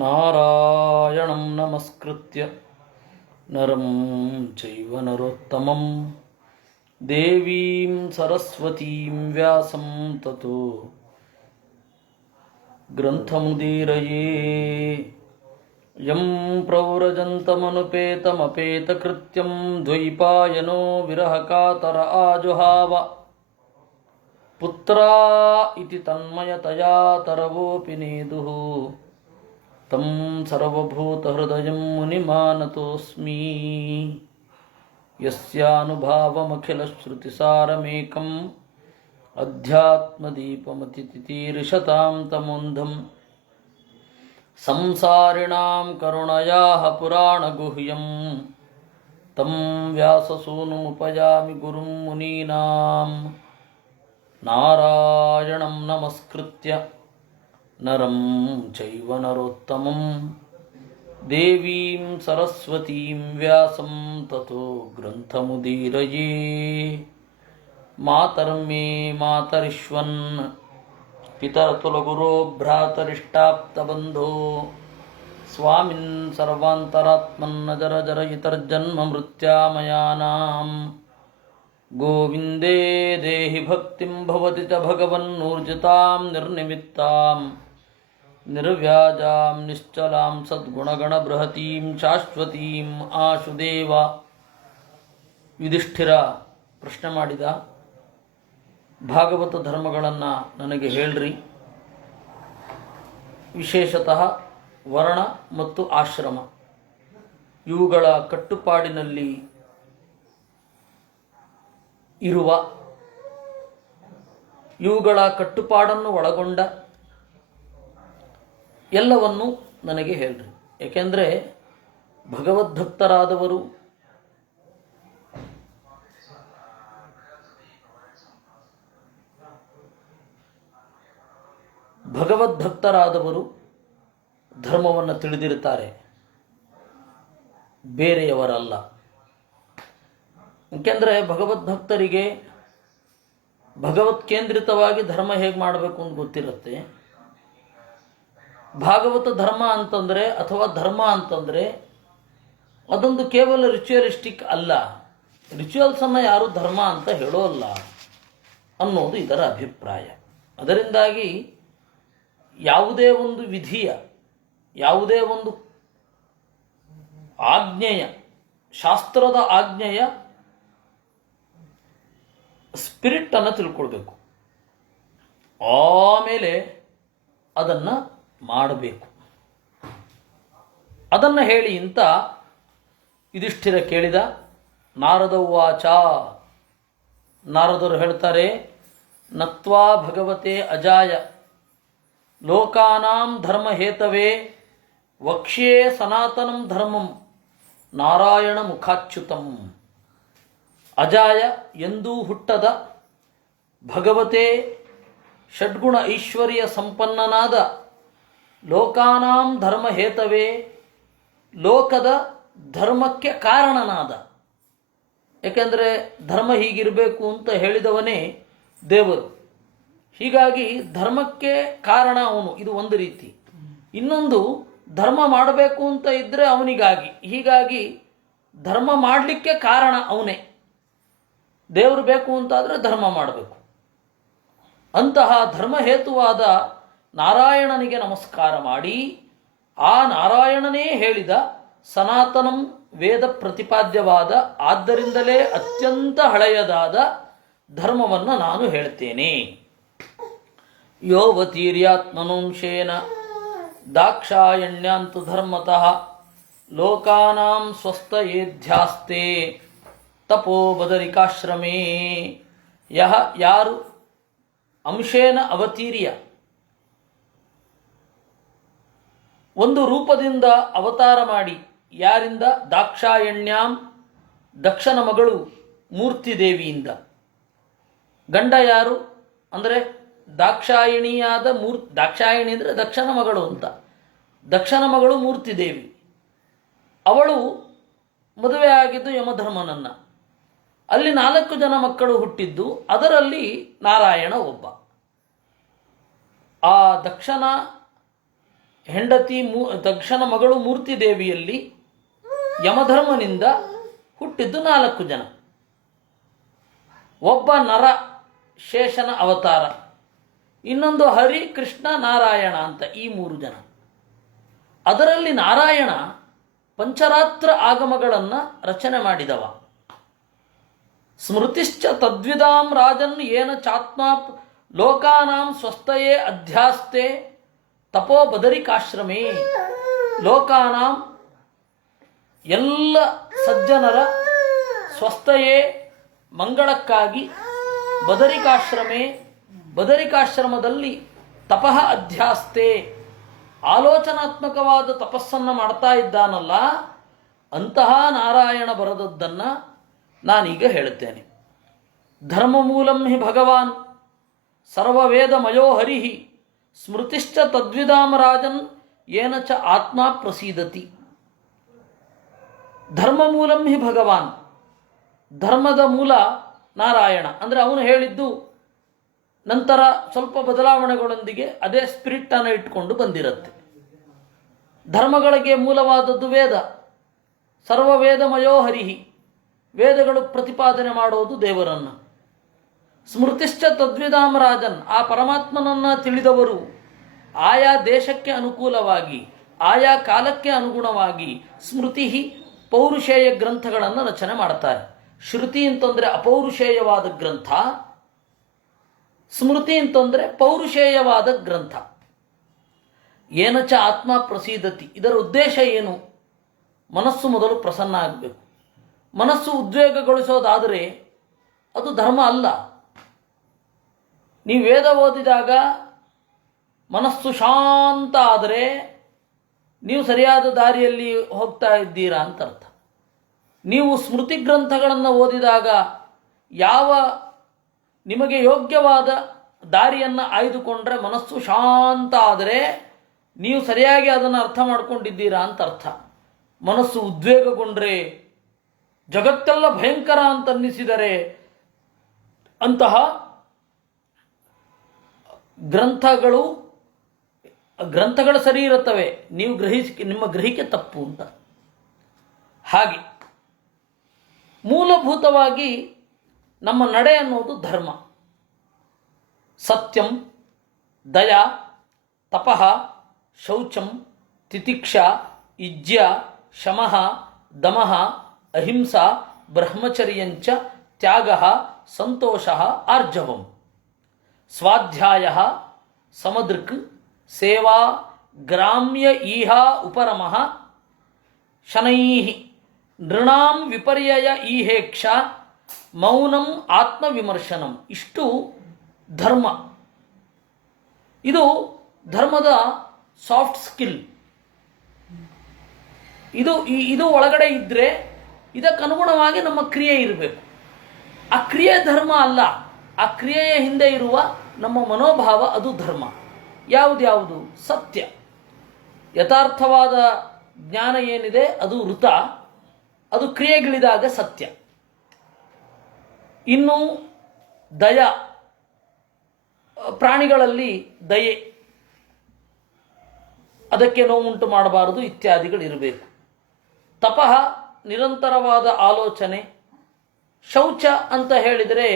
ನಾರಾಯಣಂ ನಮಸ್ಕೃತ್ಯ ನರಂ ಚೈವ ನರೋತ್ತಮಂ ದೇವೀಂ ಸರಸ್ವತೀಂ ವ್ಯಾಸಂ ತತೋ ಗ್ರಂಥಮುದೀರಯೇ ಯಂ ಪ್ರವ್ರಜಂತಮನುಪೇತಮಪೇತಕೃತ್ಯಂ ದ್ವೈಪಾಯನೋ ವಿರಹಕಾತರ ಆಜುಹಾವ ಪುತ್ರಾ ಇತಿ ತನ್ಮಯತಯಾ ತರವೋಪಿ ನೇದುಃ ತಂ ಸರ್ವಭೂತಹೃದಯಂ ಮುನಿಮಾನತೋಸ್ಮಿ ಯಸ್ಯಾನುಭಾವಮಖಿಲಶ್ರುತಿಸಾರಮೇಕಂ ಅಧ್ಯಾತ್ಮದೀಪಮತಿತಿತೀರ್ಷತಾಂ ತಮೋಂಧಂ ಸಂಸಾರಿಣಾಂ ಕರುಣಯಾಃ ಪುರಾಣಗುಹ್ಯಂ ತಂ ವ್ಯಾಸಸೂನುಮುಪಯಾಮಿ ಗುರುಂ ಮುನೀನಾಂ ನಾರಾಯಣಂ ನಮಸ್ಕೃತ್ಯ ನರಂ ಚೈವ ನರೋತ್ತಮಂ ದೇವೀಂ ಸರಸ್ವತೀಂ ವ್ಯಾಸಂ ತತೋ ಗ್ರಂಥಮುದೀರಯೇ ಮಾತರಂ ಮೇ ಮಾತರಿಶ್ವನ್ ಪಿತರತುಲಗುರೋ ಭ್ರಾತರಿಷ್ಟಾಪ್ತಬಂಧೋ ಸ್ವಾಮಿನ್ ಸರ್ವಾಂತರಾತ್ಮನ್ನಜರ ಜರಯಿತರ್ಜನ್ಮ ಮೃತ್ಯಾಮಯಾನಾಂ ಗೋವಿಂದೇ ದೇಹಿ ಭಕ್ತಿಂ ಭವತಿ ಚ ಭಗವನ್ನೂರ್ಜಿತಾಂ ನಿರ್ನಿಮಿತ್ತಾಂ ನಿರ್ವ್ಯಾಜಾಂ ನಿಶ್ಚಲಾಂ ಸದ್ಗುಣಗಣಬೃಹತೀಂ ಶಾಶ್ವತೀಂ ಆಶುದೇವ. ಯುಧಿಷ್ಠಿರ ಪ್ರಶ್ನೆ ಮಾಡಿದ, ಭಾಗವತ ಧರ್ಮಗಳನ್ನು ನನಗೆ ಹೇಳ್ರಿ, ವಿಶೇಷತಃ ವರ್ಣ ಮತ್ತು ಆಶ್ರಮ ಇವುಗಳ ಕಟ್ಟುಪಾಡಿನಲ್ಲಿ ಇರುವ, ಇವುಗಳ ಕಟ್ಟುಪಾಡನ್ನು ಒಳಗೊಂಡ ಎಲ್ಲವನ್ನು ನನಗೆ ಹೇಳ್ರಿ. ಏಕೆಂದರೆ ಭಗವದ್ಭಕ್ತರಾದವರು ಧರ್ಮವನ್ನು ತಿಳಿದಿರುತ್ತಾರೆ, ಬೇರೆಯವರಲ್ಲ. ಏಕೆಂದರೆ ಭಗವದ್ಭಕ್ತರಿಗೆ ಭಗವತ್ ಕೇಂದ್ರಿತವಾಗಿ ಧರ್ಮ ಹೇಗೆ ಮಾಡಬೇಕು ಅಂತ ಗೊತ್ತಿರುತ್ತೆ. ಭಾಗವತ ಧರ್ಮ ಅಂತಂದರೆ ಅಥವಾ ಧರ್ಮ ಅಂತಂದರೆ ಅದೊಂದು ಕೇವಲ ರಿಚುವಲಿಸ್ಟಿಕ್ ಅಲ್ಲ, ರಿಚುವಲ್ಸನ್ನು ಯಾರೂ ಧರ್ಮ ಅಂತ ಹೇಳೋಲ್ಲ ಅನ್ನೋದು ಇದರ ಅಭಿಪ್ರಾಯ. ಅದರಿಂದಾಗಿ ಯಾವುದೇ ಒಂದು ವಿಧಿಯ, ಯಾವುದೇ ಒಂದು ಆಜ್ಞೆಯ, ಶಾಸ್ತ್ರದ ಆಜ್ಞೆಯ ಸ್ಪಿರಿಟನ್ನು ತಿಳ್ಕೊಳ್ಬೇಕು, ಆಮೇಲೆ ಅದನ್ನು ಮಾಡಬೇಕು. ಅದನ್ನು ಹೇಳಿ ಅಂತ ಯುಧಿಷ್ಠಿರ ಕೇಳಿದ. ನಾರದ ಉವಾಚ, ನಾರದರು ಹೇಳ್ತಾರೆ, ನತ್ವಾ ಭಗವತೆ ಅಜಾಯ ಲೋಕಾನಾಂ ಧರ್ಮ ಹೇತವೇ ವಕ್ಷ್ಯೇ ಸನಾತನಂ ಧರ್ಮಂ ನಾರಾಯಣ ಮುಖಾಚ್ಯುತಂ. ಅಜಾಯ ಎಂದೂ ಹುಟ್ಟದ, ಭಗವತೆ ಷಡ್ಗುಣ ಐಶ್ವರ್ಯ ಸಂಪನ್ನನಾದ, ಲೋಕಾನಾಂ ಧರ್ಮ ಹೇತವೇ ಲೋಕದ ಧರ್ಮಕ್ಕೆ ಕಾರಣನಾದ. ಏಕೆಂದರೆ ಧರ್ಮ ಹೀಗಿರಬೇಕು ಅಂತ ಹೇಳಿದವನೇ ದೇವರು. ಹೀಗಾಗಿ ಧರ್ಮಕ್ಕೆ ಕಾರಣ ಅವನು, ಇದು ಒಂದು ರೀತಿ. ಇನ್ನೊಂದು, ಧರ್ಮ ಮಾಡಬೇಕು ಅಂತ ಇದ್ದರೆ ಅವನಿಗಾಗಿ, ಹೀಗಾಗಿ ಧರ್ಮ ಮಾಡಲಿಕ್ಕೆ ಕಾರಣ ಅವನೇ. ದೇವರು ಬೇಕು ಅಂತಾದರೆ ಧರ್ಮ ಮಾಡಬೇಕು. ಅಂತಹ ಧರ್ಮಹೇತುವಾದ ನಾರಾಯಣನಿಗೆ ನಮಸ್ಕಾರ ಮಾಡಿ, ಆ ನಾರಾಯಣನೇ ಹೇಳಿದ ಸನಾತನಂ ವೇದ ಪ್ರತಿಪಾದ್ಯವಾದ, ಆದ್ದರಿಂದಲೇ ಅತ್ಯಂತ ಹಳೆಯದಾದ ಧರ್ಮವನ್ನು ನಾನು ಹೇಳ್ತೇನೆ. ಯೋವತೀರ್ಯಾತ್ಮನೋಂಶೇನ ದಾಕ್ಷಾಯಣ್ಯಾಂತು ಧರ್ಮತಃ ಲೋಕಾನಾಂ ಸ್ವಸ್ಥಯೇಧ್ಯಾಸ್ತೆ ತಪೋ ಬದರಿಕಾಶ್ರಮೇ. ಯಾರು ಅಂಶೇನ ಅವತೀರ್ಯ, ಒಂದು ರೂಪದಿಂದ ಅವತಾರ ಮಾಡಿ, ಯಾರಿಂದ? ದಾಕ್ಷಾಯಣ್ಯಾಂ, ದಕ್ಷನ ಮಗಳು ಮೂರ್ತಿದೇವಿಯಿಂದ. ಗಂಡ ಯಾರು ಅಂದರೆ ದಾಕ್ಷಾಯಿಣಿಯಾದ ದಾಕ್ಷಾಯಿಣಿ ಅಂದರೆ ದಕ್ಷನ ಮಗಳು ಅಂತ. ದಕ್ಷನ ಮಗಳು ಮೂರ್ತಿದೇವಿ. ಅವಳು ಮದುವೆ ಆಗಿದ್ದು ಯಮಧರ್ಮನನ್ನು. ಅಲ್ಲಿ 4 ಜನ ಮಕ್ಕಳು ಹುಟ್ಟಿದ್ದು, ಅದರಲ್ಲಿ ನಾರಾಯಣ ಒಬ್ಬ. ಆ ದಕ್ಷನ ಹೆಂಡತಿ ದಕ್ಷನ ಮಗಳು ಮೂರ್ತಿ ದೇವಿಯಲ್ಲಿ ಯಮಧರ್ಮನಿಂದ ಹುಟ್ಟಿದ್ದು 4 ಜನ. ಒಬ್ಬ ನರ ಶೇಷನ ಅವತಾರ, ಇನ್ನೊಂದು ಹರಿ, ಕೃಷ್ಣ, ನಾರಾಯಣ ಅಂತ ಈ 3 ಜನ. ಅದರಲ್ಲಿ ನಾರಾಯಣ ಪಂಚರಾತ್ರ ಆಗಮಗಳನ್ನು ರಚನೆ ಮಾಡಿದವ. ಸ್ಮೃತಿಶ್ಚ ತದ್ವಿದಾಂ ರಾಜನ್ ಏನ ಚಾತ್ಮ ಲೋಕಾನಾಂ ಸ್ವಸ್ಥಯೇ ಅಧ್ಯಾಸ್ತೆ ತಪೋ ಬದರಿಕಾಶ್ರಮೇ. ಲೋಕಾನಾಂ ಎಲ್ಲ ಸಜ್ಜನರ ಸ್ವಸ್ಥಯೇ ಮಂಗಳಕ್ಕಾಗಿ ಬದರಿಕಾಶ್ರಮೇ, ಬದರಿಕಾಶ್ರಮದಲ್ಲಿ ತಪಃ ಅಧ್ಯಾಸ್ತೆ ಆಲೋಚನಾತ್ಮಕವಾದ ತಪಸ್ಸನ್ನು ಮಾಡ್ತಾ ಇದ್ದಾನಲ್ಲ, ಅಂತಹ ನಾರಾಯಣ ಬರೆದದ್ದನ್ನು ನಾನೀಗ ಹೇಳುತ್ತೇನೆ. ಧರ್ಮಮೂಲಂ ಹಿ ಭಗವಾನ್ ಸರ್ವವೇದಮಯೋ ಹರಿ ಸ್ಮೃತಿಶ್ಚ ತದ್ವಿದಾಂ ರಾಜನ್ ಏನ ಚ ಆತ್ಮ ಪ್ರಸೀದತಿ. ಧರ್ಮಮೂಲಂ ಹಿ ಭಗವಾನ್, ಧರ್ಮದ ಮೂಲ ನಾರಾಯಣ. ಅಂದರೆ ಅವನು ಹೇಳಿದ್ದು ನಂತರ ಸ್ವಲ್ಪ ಬದಲಾವಣೆಗಳೊಂದಿಗೆ ಅದೇ ಸ್ಪಿರಿಟ್ಟನ್ನು ಇಟ್ಕೊಂಡು ಬಂದಿರುತ್ತೆ. ಧರ್ಮಗಳಿಗೆ ಮೂಲವಾದದ್ದು ವೇದ. ಸರ್ವವೇದಮಯೋ ಹರಿಹಿ, ವೇದಗಳು ಪ್ರತಿಪಾದನೆ ಮಾಡೋದು ದೇವರನ್ನು. ಸ್ಮೃತಿಶ್ಚ ತದ್ವಿದಾಂ ರಾಜನ್, ಆ ಪರಮಾತ್ಮನನ್ನು ತಿಳಿದವರು ಆಯಾ ದೇಶಕ್ಕೆ ಅನುಕೂಲವಾಗಿ ಆಯಾ ಕಾಲಕ್ಕೆ ಅನುಗುಣವಾಗಿ ಸ್ಮೃತಿ ಪೌರುಷೇಯ ಗ್ರಂಥಗಳನ್ನು ರಚನೆ ಮಾಡ್ತಾರೆ. ಶ್ರುತಿ ಅಂತಂದರೆ ಅಪೌರುಷೇಯವಾದ ಗ್ರಂಥ, ಸ್ಮೃತಿ ಅಂತಂದರೆ ಪೌರುಷೇಯವಾದ ಗ್ರಂಥ. ಏನಚ ಆತ್ಮ ಪ್ರಸೀದತಿ, ಇದರ ಉದ್ದೇಶ ಏನು? ಮನಸ್ಸು ಮೊದಲು ಪ್ರಸನ್ನ ಆಗಬೇಕು. ಮನಸ್ಸು ಉದ್ವೇಗಗೊಳಿಸೋದಾದರೆ ಅದು ಧರ್ಮ ಅಲ್ಲ. ನೀವು ವೇದ ಓದಿದಾಗ ಮನಸ್ಸು ಶಾಂತ ಆದರೆ ನೀವು ಸರಿಯಾದ ದಾರಿಯಲ್ಲಿ ಹೋಗ್ತಾ ಇದ್ದೀರಾ ಅಂತ ಅರ್ಥ. ನೀವು ಸ್ಮೃತಿ ಗ್ರಂಥಗಳನ್ನು ಓದಿದಾಗ ಯಾವ ನಿಮಗೆ ಯೋಗ್ಯವಾದ ದಾರಿಯನ್ನು ಆಯ್ದುಕೊಂಡ್ರೆ ಮನಸ್ಸು ಶಾಂತ ಆದರೆ ನೀವು ಸರಿಯಾಗಿ ಅದನ್ನು ಅರ್ಥ ಮಾಡ್ಕೊಂಡಿದ್ದೀರಾ ಅಂತ ಅರ್ಥ. ಮನಸ್ಸು ಉದ್ವೇಗಗೊಂಡ್ರೆ, ಜಗತ್ತೆಲ್ಲ ಭಯಂಕರ ಅಂತ ಅನ್ನಿಸಿದರೆ ಅಂತಹ ಗ್ರಂಥಗಳು ಸರಿ ಇರುತ್ತವೆ, ನೀವು ನಿಮ್ಮ ಗ್ರಹಿಕೆ ತಪ್ಪು ಅಂತ. ಹಾಗೆ ಮೂಲಭೂತವಾಗಿ ನಮ್ಮ ನಡೆ ಅನ್ನೋದು ಧರ್ಮ. ಸತ್ಯಂ, ದಯಾ, ತಪಃ, ಶೌಚಂ, ತಿತಿಕ್ಷಾ, ಇಜ್ಯ, ಶಮಃ, ದಮಃ, ಅಹಿಂಸಾ, ಬ್ರಹ್ಮಚರ್ಯಂಚ, ತ್ಯಾಗಃ, ಸಂತೋಷಃ, ಆರ್ಜವಂ, ಸ್ವಾಧ್ಯಾಯಃ, ಸಮದೃಕ್, ಸೇವಾ, ಗ್ರಾಮ್ಯ ಈಹಾ ಉಪರಮಃ, ಶನೈಃ, ನೃಣಾಂ ವಿಪರ್ಯಯ ಈಹೇಕ್ಷ, ಮೌನಂ ಆತ್ಮವಿಮರ್ಶನಂ. ಇಷ್ಟು ಧರ್ಮ. ಇದು ಧರ್ಮದ ಸಾಫ್ಟ್ ಸ್ಕಿಲ್. ಇದು ಒಳಗಡೆ ಇದ್ದರೆ ಇದಕ್ಕನುಗುಣವಾಗಿ ನಮ್ಮ ಕ್ರಿಯೆ ಇರಬೇಕು. ಆ ಕ್ರಿಯೆ ಧರ್ಮ ಅಲ್ಲ, ಆ ಕ್ರಿಯೆಯ ಹಿಂದೆ ಇರುವ ನಮ್ಮ ಮನೋಭಾವ ಅದು ಧರ್ಮ. ಯಾವುದ್ಯಾವುದು? ಸತ್ಯ, ಯಥಾರ್ಥವಾದ ಜ್ಞಾನ ಏನಿದೆ ಅದು ಋತ, ಅದು ಕ್ರಿಯೆಗಿಳಿದಾಗ ಸತ್ಯ. ಇನ್ನು ದಯ, ಪ್ರಾಣಿಗಳಲ್ಲಿ ದಯೆ, ಅದಕ್ಕೆ ನೋವುಂಟು ಮಾಡಬಾರದು ಇತ್ಯಾದಿಗಳಿರಬೇಕು. ತಪಃ, ನಿರಂತರವಾದ ಆಲೋಚನೆ. ಶೌಚ ಅಂತ ಹೇಳಿದರೆ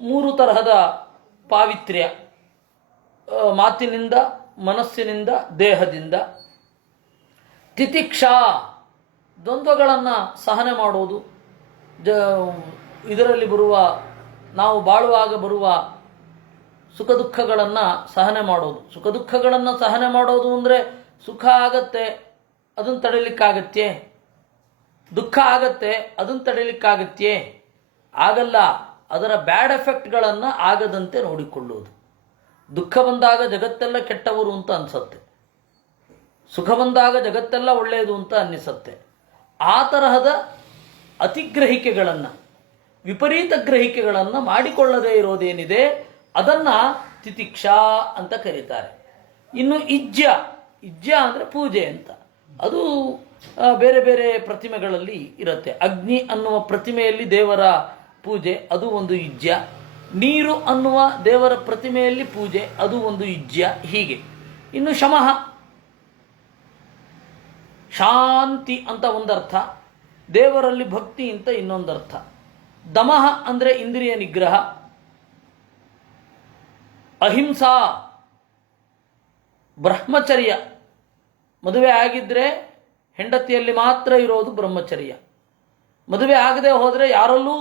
3 ತರಹದ ಪಾವಿತ್ರ್ಯ, ಮಾತಿನಿಂದ, ಮನಸ್ಸಿನಿಂದ, ದೇಹದಿಂದ. ತಿತಿಕ್ಷಾ, ದ್ವಂದ್ವಗಳನ್ನು ಸಹನೆ ಮಾಡೋದು. ಇದರಲ್ಲಿ ಬರುವ, ನಾವು ಬಾಳುವಾಗ ಬರುವ ಸುಖ ದುಃಖಗಳನ್ನು ಸಹನೆ ಮಾಡೋದು. ಸುಖ ದುಃಖಗಳನ್ನು ಸಹನೆ ಮಾಡೋದು ಅಂದರೆ ಸುಖ ಆಗತ್ತೆ, ಅದನ್ನು ತಡೀಲಿಕ್ಕಾಗತ್ತೆ. ದುಃಖ ಆಗತ್ತೆ, ಅದನ್ನು ತಡೀಲಿಕ್ಕಾಗತ್ತೆ. ಆಗಲ್ಲ. ಅದರ ಬ್ಯಾಡ್ ಎಫೆಕ್ಟ್ಗಳನ್ನು ಆಗದಂತೆ ನೋಡಿಕೊಳ್ಳುವುದು. ದುಃಖ ಬಂದಾಗ ಜಗತ್ತೆಲ್ಲ ಕೆಟ್ಟವರು ಅಂತ ಅನಿಸುತ್ತೆ, ಸುಖ ಬಂದಾಗ ಜಗತ್ತೆಲ್ಲ ಒಳ್ಳೆಯದು ಅಂತ ಅನ್ನಿಸುತ್ತೆ. ಆ ತರಹದ ಅತಿಗ್ರಹಿಕೆಗಳನ್ನು, ವಿಪರೀತ ಗ್ರಹಿಕೆಗಳನ್ನು ಮಾಡಿಕೊಳ್ಳದೇ ಇರೋದೇನಿದೆ ಅದನ್ನು ತಿತಿಕ್ಷಾ ಅಂತ ಕರೀತಾರೆ. ಇನ್ನು ಇಜ್ಯ ಅಂದರೆ ಪೂಜೆ ಅಂತ. ಅದು ಬೇರೆ ಬೇರೆ ಪ್ರತಿಮೆಗಳಲ್ಲಿ ಇರುತ್ತೆ. ಅಗ್ನಿ ಅನ್ನುವ ಪ್ರತಿಮೆಯಲ್ಲಿ ದೇವರ ಪೂಜೆ, ಅದು ಒಂದು ಇಜ್ಯ. ನೀರು ಅನ್ನುವ ದೇವರ ಪ್ರತಿಮೆಯಲ್ಲಿ ಪೂಜೆ, ಅದು ಒಂದು ಇಜ್ಯ. ಹೀಗೆ. ಇನ್ನು ಶಮಃ, ಶಾಂತಿ ಅಂತ ಒಂದರ್ಥ, ದೇವರಲ್ಲಿ ಭಕ್ತಿ ಅಂತ ಇನ್ನೊಂದರ್ಥ. ದಮಃ ಅಂದರೆ ಇಂದ್ರಿಯ ನಿಗ್ರಹ, ಅಹಿಂಸಾ ಬ್ರಹ್ಮಚರ್ಯ. ಮದುವೆ ಆಗಿದ್ದರೆ ಹೆಂಡತಿಯಲ್ಲಿ ಮಾತ್ರ ಇರೋದು ಬ್ರಹ್ಮಚರ್ಯ, ಮದುವೆ ಆಗದೆ ಹೋದರೆ ಯಾರಲ್ಲೂ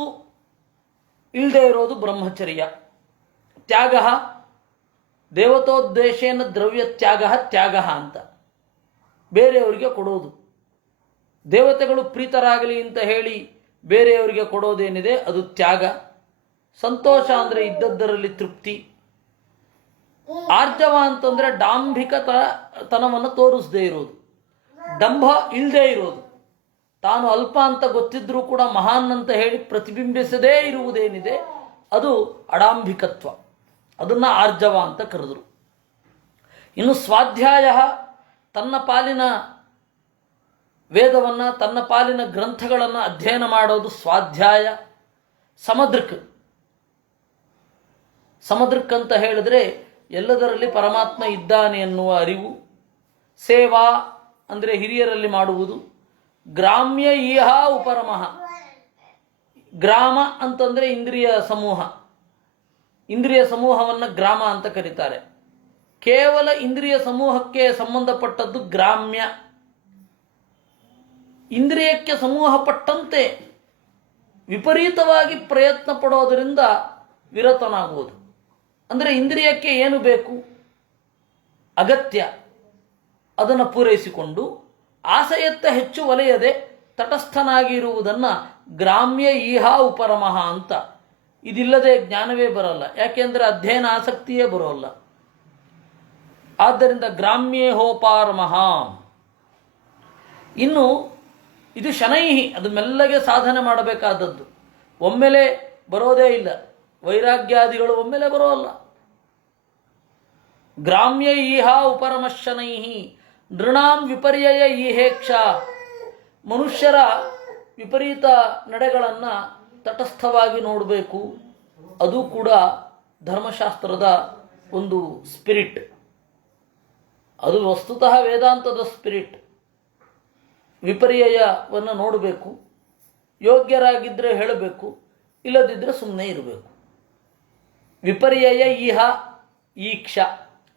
ಇಲ್ಲದೆ ಇರೋದು ಬ್ರಹ್ಮಚರ್ಯ. ತ್ಯಾಗ ದೇವತೋದ್ದೇಶೇನ ದ್ರವ್ಯ ತ್ಯಾಗ ಅಂತ, ಬೇರೆಯವರಿಗೆ ಕೊಡೋದು. ದೇವತೆಗಳು ಪ್ರೀತರಾಗಲಿ ಅಂತ ಹೇಳಿ ಬೇರೆಯವರಿಗೆ ಕೊಡೋದೇನಿದೆ ಅದು ತ್ಯಾಗ. ಸಂತೋಷ ಅಂದರೆ ಇದ್ದದ್ದರಲ್ಲಿ ತೃಪ್ತಿ. ಆರ್ಜವ ಅಂತಂದರೆ ಡಾಂಭಿಕ ತನವನ್ನು ತೋರಿಸದೇ ಇರೋದು, ದಂಭ ಇಲ್ಲದೆ ಇರೋದು. ತಾನು ಅಲ್ಪ ಅಂತ ಗೊತ್ತಿದ್ರೂ ಕೂಡ ಮಹಾನ್ ಅಂತ ಹೇಳಿ ಪ್ರತಿಬಿಂಬಿಸದೇ ಇರುವುದೇನಿದೆ ಅದು ಅಡಾಂಭಿಕತ್ವ. ಅದನ್ನು ಆರ್ಜವ ಅಂತ ಕರೆದರು. ಇನ್ನು ಸ್ವಾಧ್ಯಾಯ, ತನ್ನ ಪಾಲಿನ ವೇದವನ್ನು, ತನ್ನ ಪಾಲಿನ ಗ್ರಂಥಗಳನ್ನು ಅಧ್ಯಯನ ಮಾಡೋದು ಸ್ವಾಧ್ಯಾಯ. ಸಮದೃಕ್ ಅಂತ ಹೇಳಿದ್ರೆ ಎಲ್ಲದರಲ್ಲಿ ಪರಮಾತ್ಮ ಇದ್ದಾನೆ ಎನ್ನುವ ಅರಿವು. ಸೇವಾ ಅಂದರೆ ಹಿರಿಯರಲ್ಲಿ ಮಾಡುವುದು. ಗ್ರಾಮ್ಯ ಈಹ ಉಪರಮಃ, ಗ್ರಾಮ ಅಂತಂದರೆ ಇಂದ್ರಿಯ ಸಮೂಹ, ಇಂದ್ರಿಯ ಸಮೂಹವನ್ನು ಗ್ರಾಮ ಅಂತ ಕರೀತಾರೆ. ಕೇವಲ ಇಂದ್ರಿಯ ಸಮೂಹಕ್ಕೆ ಸಂಬಂಧಪಟ್ಟದ್ದು ಗ್ರಾಮ್ಯ. ಇಂದ್ರಿಯಕ್ಕೆ ಸಮೂಹಪಟ್ಟಂತೆ ವಿಪರೀತವಾಗಿ ಪ್ರಯತ್ನ ಪಡೋದರಿಂದ ವಿರತನಾಗುವುದು. ಅಂದರೆ ಇಂದ್ರಿಯಕ್ಕೆ ಏನು ಬೇಕು, ಅಗತ್ಯ, ಅದನ್ನು ಪೂರೈಸಿಕೊಂಡು ಆಸೆಯತ್ತ ಹೆಚ್ಚು ಒಲೆಯದೆ ತಟಸ್ಥನಾಗಿ ಇರುವುದನ್ನು ಗ್ರಾಮ್ಯ ಈಹ ಉಪರಮಃ ಅಂತ. ಇದಿಲ್ಲದೆ ಜ್ಞಾನವೇ ಬರಲ್ಲ, ಯಾಕೆಂದರೆ ಅಧ್ಯಯನ ಆಸಕ್ತಿಯೇ ಬರೋಲ್ಲ. ಆದ್ದರಿಂದ ಗ್ರಾಮ್ಯೇಹೋಪಾರಮಃ. ಇನ್ನು ಇದು ಶನೈಹಿ, ಅದು ಮೆಲ್ಲಗೆ ಸಾಧನೆ ಮಾಡಬೇಕಾದದ್ದು, ಒಮ್ಮೆಲೆ ಬರೋದೇ ಇಲ್ಲ. ವೈರಾಗ್ಯಾದಿಗಳು ಒಮ್ಮೆಲೆ ಬರೋಲ್ಲ. ಗ್ರಾಮ್ಯ ಈಹ ಉಪರಮಶನೈಹಿ ನೃಣಾಂ ವಿಪರ್ಯಯ ಈಹೇಕ್ಷ. ಮನುಷ್ಯರ ವಿಪರೀತ ನಡೆಗಳನ್ನು ತಟಸ್ಥವಾಗಿ ನೋಡಬೇಕು. ಅದು ಕೂಡ ಧರ್ಮಶಾಸ್ತ್ರದ ಒಂದು ಸ್ಪಿರಿಟ್. ಅದು ವಸ್ತುತಃ ವೇದಾಂತದ ಸ್ಪಿರಿಟ್. ವಿಪರ್ಯಯವನ್ನು ನೋಡಬೇಕು, ಯೋಗ್ಯರಾಗಿದ್ದರೆ ಹೇಳಬೇಕು, ಇಲ್ಲದಿದ್ದರೆ ಸುಮ್ಮನೆ ಇರಬೇಕು. ವಿಪರ್ಯಯ ಈಹ ಈಕ್ಷ,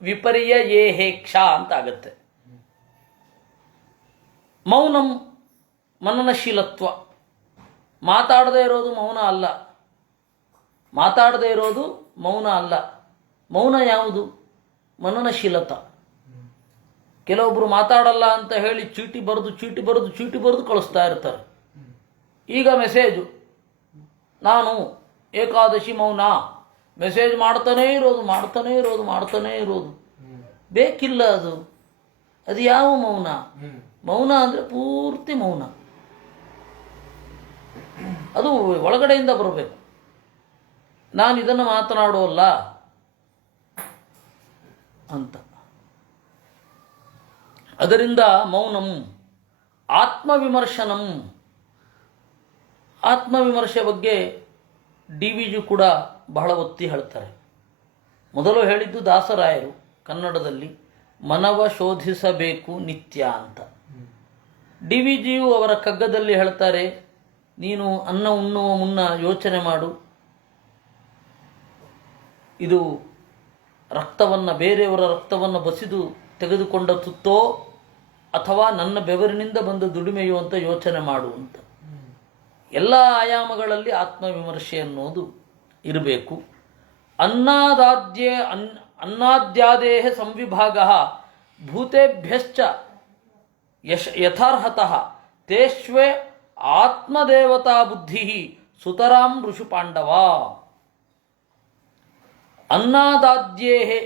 ವಿಪರ್ಯಯೇಹೇಕ್ಷ ಅಂತ ಆಗತ್ತೆ. ಮೌನಂ ಮನನಶೀಲತ್ವ. ಮಾತಾಡದೇ ಇರೋದು ಮೌನ ಅಲ್ಲ, ಮಾತಾಡದೇ ಇರೋದು ಮೌನ ಅಲ್ಲ. ಮೌನ ಯಾವುದು? ಮನನಶೀಲತ. ಕೆಲವೊಬ್ಬರು ಮಾತಾಡಲ್ಲ ಅಂತ ಹೇಳಿ ಚೀಟಿ ಬರೆದು ಕಳಿಸ್ತಾ ಇರ್ತಾರೆ. ಈಗ ಮೆಸೇಜು, ನಾನು ಏಕಾದಶಿ ಮೌನ, ಮೆಸೇಜ್ ಮಾಡ್ತಾನೇ ಇರೋದು. ಬೇಕಿಲ್ಲ ಅದು. ಅದು ಯಾವ ಮೌನ? ಮೌನ ಅಂದರೆ ಪೂರ್ತಿ ಮೌನ. ಅದು ಒಳಗಡೆಯಿಂದ ಬರಬೇಕು. ನಾನು ಇದನ್ನು ಮಾತನಾಡೋಲ್ಲ ಅಂತ. ಅದರಿಂದ ಮೌನಂ. ಆತ್ಮವಿಮರ್ಶನಂ. ಆತ್ಮವಿಮರ್ಶೆ ಬಗ್ಗೆ DVG ಕೂಡ ಬಹಳ ಒತ್ತಿ ಹೇಳ್ತಾರೆ. ಮೊದಲು ಹೇಳಿದ್ದು ದಾಸರಾಯರು ಕನ್ನಡದಲ್ಲಿ, ಮನವ ಶೋಧಿಸಬೇಕು ನಿತ್ಯ ಅಂತ. DVGಯು ಅವರ ಕಗ್ಗದಲ್ಲಿ ಹೇಳ್ತಾರೆ, ನೀನು ಅನ್ನ ಉಣ್ಣುವ ಮುನ್ನ ಯೋಚನೆ ಮಾಡು, ಇದು ರಕ್ತವನ್ನು, ಬೇರೆಯವರ ರಕ್ತವನ್ನು ಬಸಿದು ತೆಗೆದುಕೊಂಡ ತುತ್ತೋ ಅಥವಾ ನನ್ನ ಬೆವರಿನಿಂದ ಬಂದ ದುಡಿಮೆಯೋ ಅಂತ ಯೋಚನೆ ಮಾಡು ಅಂತ. ಎಲ್ಲ ಆಯಾಮಗಳಲ್ಲಿ ಆತ್ಮವಿಮರ್ಶೆ ಅನ್ನೋದು ಇರಬೇಕು. ಅನ್ನದಾದ್ಯಾದೇಹ ಸಂವಿಭಾಗ ಭೂತೇಭ್ಯಶ್ಚ ಯಥಾರ್ಹತಃ ತೇಷ್ವೇ ಆತ್ಮದೇವತಾ ಬುದ್ಧಿ ಸುತರಾಂ ಋಷು ಪಾಂಡವ. ಅನ್ನದಾದ್ಯೇಹೆ,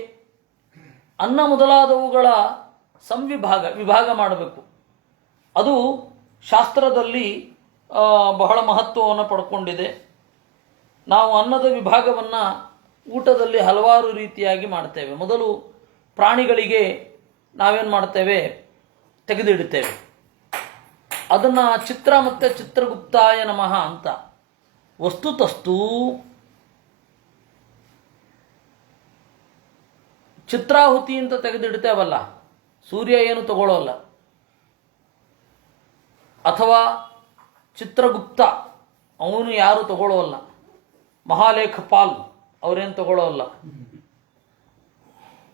ಅನ್ನ ಮೊದಲಾದವುಗಳ ವಿಭಾಗ ಮಾಡಬೇಕು. ಅದು ಶಾಸ್ತ್ರದಲ್ಲಿ ಬಹಳ ಮಹತ್ವವನ್ನು ಪಡ್ಕೊಂಡಿದೆ. ನಾವು ಅನ್ನದ ವಿಭಾಗವನ್ನು ಊಟದಲ್ಲಿ ಹಲವಾರು ರೀತಿಯಾಗಿ ಮಾಡ್ತೇವೆ. ಮೊದಲು ಪ್ರಾಣಿಗಳಿಗೆ ನಾವೇನು ಮಾಡ್ತೇವೆ, ತೆಗೆದಿಡುತ್ತೇವೆ. ಅದನ್ನು ಚಿತ್ರ ಮತ್ತು ಚಿತ್ರಗುಪ್ತಾಯ ನಮಃ ಅಂತ. ವಸ್ತುತಸ್ತು ಚಿತ್ರಾಹುತಿ ಅಂತ ತೆಗೆದಿಡ್ತೇವಲ್ಲ, ಸೂರ್ಯ ಏನು ತಗೊಳ್ಳೋಲ್ಲ. ಅಥವಾ ಚಿತ್ರಗುಪ್ತ ಅವನು ಯಾರು ತಗೊಳ್ಳೋಲ್ಲ, ಮಹಾಲೇಖಪಾಲ್ ಅವರೇನು ತಗೊಳ್ಳೋಲ್ಲ.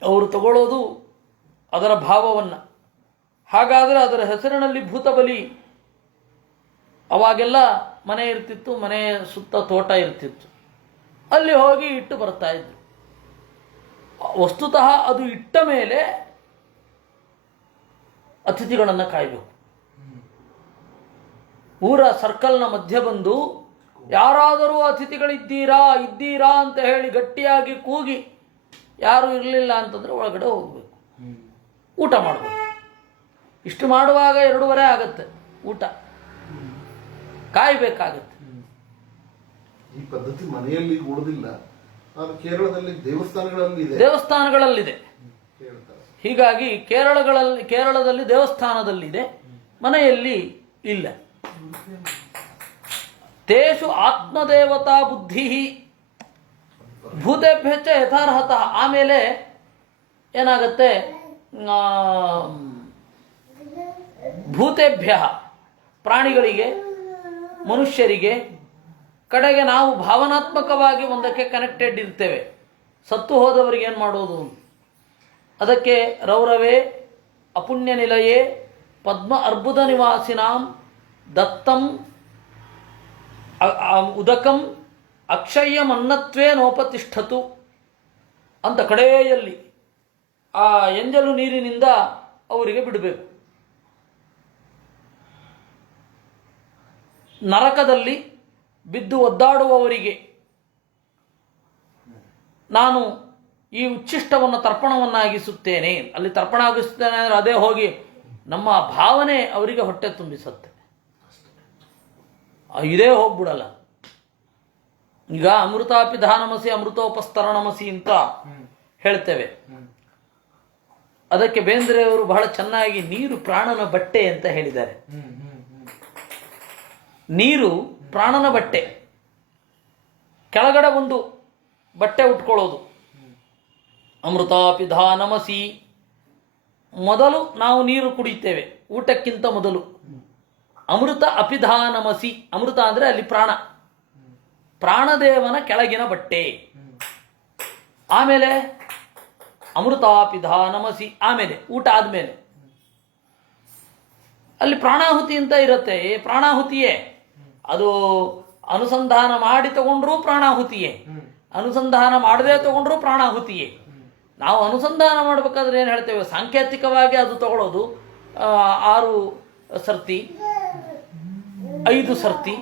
ಅವರು ತಗೊಳ್ಳೋದು ಅದರ ಭಾವವನ್ನು. ಹಾಗಾದರೆ ಅದರ ಹೆಸರಿನಲ್ಲಿ ಭೂತಬಲಿ, ಅವಾಗೆಲ್ಲ ಮನೆ ಇರ್ತಿತ್ತು, ಮನೆ ಸುತ್ತ ತೋಟ ಇರ್ತಿತ್ತು, ಅಲ್ಲಿ ಹೋಗಿ ಇಟ್ಟು ಬರ್ತಾ ಇದ್ರು. ವಸ್ತುತಃ ಅದು ಇಟ್ಟ ಮೇಲೆ ಅತಿಥಿಗಳನ್ನು ಕಾಯಬೇಕು. ಊರ ಸರ್ಕಲ್ನ ಮಧ್ಯೆ ಬಂದು ಯಾರಾದರೂ ಅತಿಥಿಗಳಿದ್ದೀರಾ ಇದ್ದೀರಾ ಅಂತ ಹೇಳಿ ಗಟ್ಟಿಯಾಗಿ ಕೂಗಿ, ಯಾರು ಇರಲಿಲ್ಲ ಅಂತಂದರೆ ಒಳಗಡೆ ಹೋಗಬೇಕು, ಊಟ ಮಾಡಬೇಕು. ಇಷ್ಟು ಮಾಡುವಾಗ 2:30 ಆಗತ್ತೆ ಊಟ, ಕಾಯಬೇಕಾಗತ್ತೆ. ಈ ಪದ್ಧತಿ ಮನೆಯಲ್ಲಿ ಉಳಿದಿಲ್ಲ, ಕೇರಳದಲ್ಲಿ ದೇವಸ್ಥಾನಗಳಲ್ಲಿದೆ. ಹೀಗಾಗಿ ಕೇರಳದಲ್ಲಿ ದೇವಸ್ಥಾನದಲ್ಲಿದೆ, ಮನೆಯಲ್ಲಿ ಇಲ್ಲ. ತೇಷು ಆತ್ಮದೇವತಾ ಬುದ್ಧಿ ಭೂತೇಭ್ಯಶ್ಚ ಯಥಾರ್ಹತಃ. ಆಮೇಲೆ ಏನಾಗತ್ತೆ, ಭೂತೇಭ್ಯ ಪ್ರಾಣಿಗಳಿಗೆ, ಮನುಷ್ಯರಿಗೆ, ಕಡೆಗೆ ನಾವು ಭಾವನಾತ್ಮಕವಾಗಿ ಒಂದಕ್ಕೆ ಕನೆಕ್ಟೆಡ್ ಇರ್ತೇವೆ. ಸತ್ತು ಹೋದವರಿಗೆ ಏನು ಮಾಡೋದು? ಅದಕ್ಕೆ ರೌರವೇ ಅಪುಣ್ಯ ನಿಲಯೇ ಪದ್ಮ ಅರ್ಬುದ ನಿವಾಸಿನಾಂ ದತ್ತಂ ಉದಕಂ ಅಕ್ಷಯ್ಯಮನ್ನತ್ವೇ ನೋಪತಿಷ್ಠತು ಅಂತ ಕಡೆಯಲ್ಲಿ ಆ ಎಂಜಲು ನೀರಿನಿಂದ ಅವರಿಗೆ ಬಿಡಬೇಕು. ನರಕದಲ್ಲಿ ಬಿದ್ದು ಒದ್ದಾಡುವವರಿಗೆ ನಾನು ಈ ಉಚ್ಚಿಷ್ಟವನ್ನು ತರ್ಪಣವನ್ನಾಗಿಸುತ್ತೇನೆ. ಅಲ್ಲಿ ತರ್ಪಣ ಆಗಿಸುತ್ತೇನೆ ಅಂದರೆ ಅದೇ ಹೋಗಿ ನಮ್ಮ ಭಾವನೆ ಅವರಿಗೆ ಹೊಟ್ಟೆ ತುಂಬಿಸುತ್ತೆ, ಇದೇ ಹೋಗ್ಬಿಡಲ್ಲ. ಈಗ ಅಮೃತಾಪಿಧಾನಮಸಿ ಅಮೃತೋಪಸ್ತರಣಮಸಿ ಅಂತ ಹೇಳ್ತೇವೆ. ಅದಕ್ಕೆ ಬೇಂದ್ರೆಯವರು ಬಹಳ ಚೆನ್ನಾಗಿ ನೀರು ಪ್ರಾಣನ ಬಟ್ಟೆ ಅಂತ ಹೇಳಿದ್ದಾರೆ. ನೀರು ಪ್ರಾಣನ ಬಟ್ಟೆ. ಕೆಳಗಡೆ ಒಂದು ಬಟ್ಟೆ ಉಟ್ಕೊಳ್ಳೋದು. ಅಮೃತಾಪಿಧಾನಮಸಿ, ಮೊದಲು ನಾವು ನೀರು ಕುಡಿತೇವೆ ಊಟಕ್ಕಿಂತ ಮೊದಲು. ಅಮೃತ ಅಪಿಧಾನಮಸಿ, ಅಮೃತ ಅಂದರೆ ಅಲ್ಲಿ ಪ್ರಾಣ, ಪ್ರಾಣದೇವನ ಕೆಳಗಿನ ಬಟ್ಟೆ. ಆಮೇಲೆ ಅಮೃತಾಪಿಧಾನಮಸಿ, ಆಮೇಲೆ ಊಟ ಆದಮೇಲೆ ಅಲ್ಲಿ ಪ್ರಾಣಾಹುತಿ ಅಂತ ಇರುತ್ತೆ. ಪ್ರಾಣಾಹುತಿಯೇ ಅದು. ಅನುಸಂಧಾನ ಮಾಡಿ ತಗೊಂಡ್ರೂ ಪ್ರಾಣಾಹುತಿಯೇ, ಅನುಸಂಧಾನ ಮಾಡದೆ ತಗೊಂಡ್ರೂ ಪ್ರಾಣಾಹುತಿಯೇ. ನಾವು ಅನುಸಂಧಾನ ಮಾಡಬೇಕಾದ್ರೆ ಏನು ಹೇಳ್ತೇವೆ, ಸಾಂಕೇತಿಕವಾಗಿ ಅದು ತಗೊಳ್ಳೋದು 6 ಸರ್ತಿ 5 ಸರ್ತಿ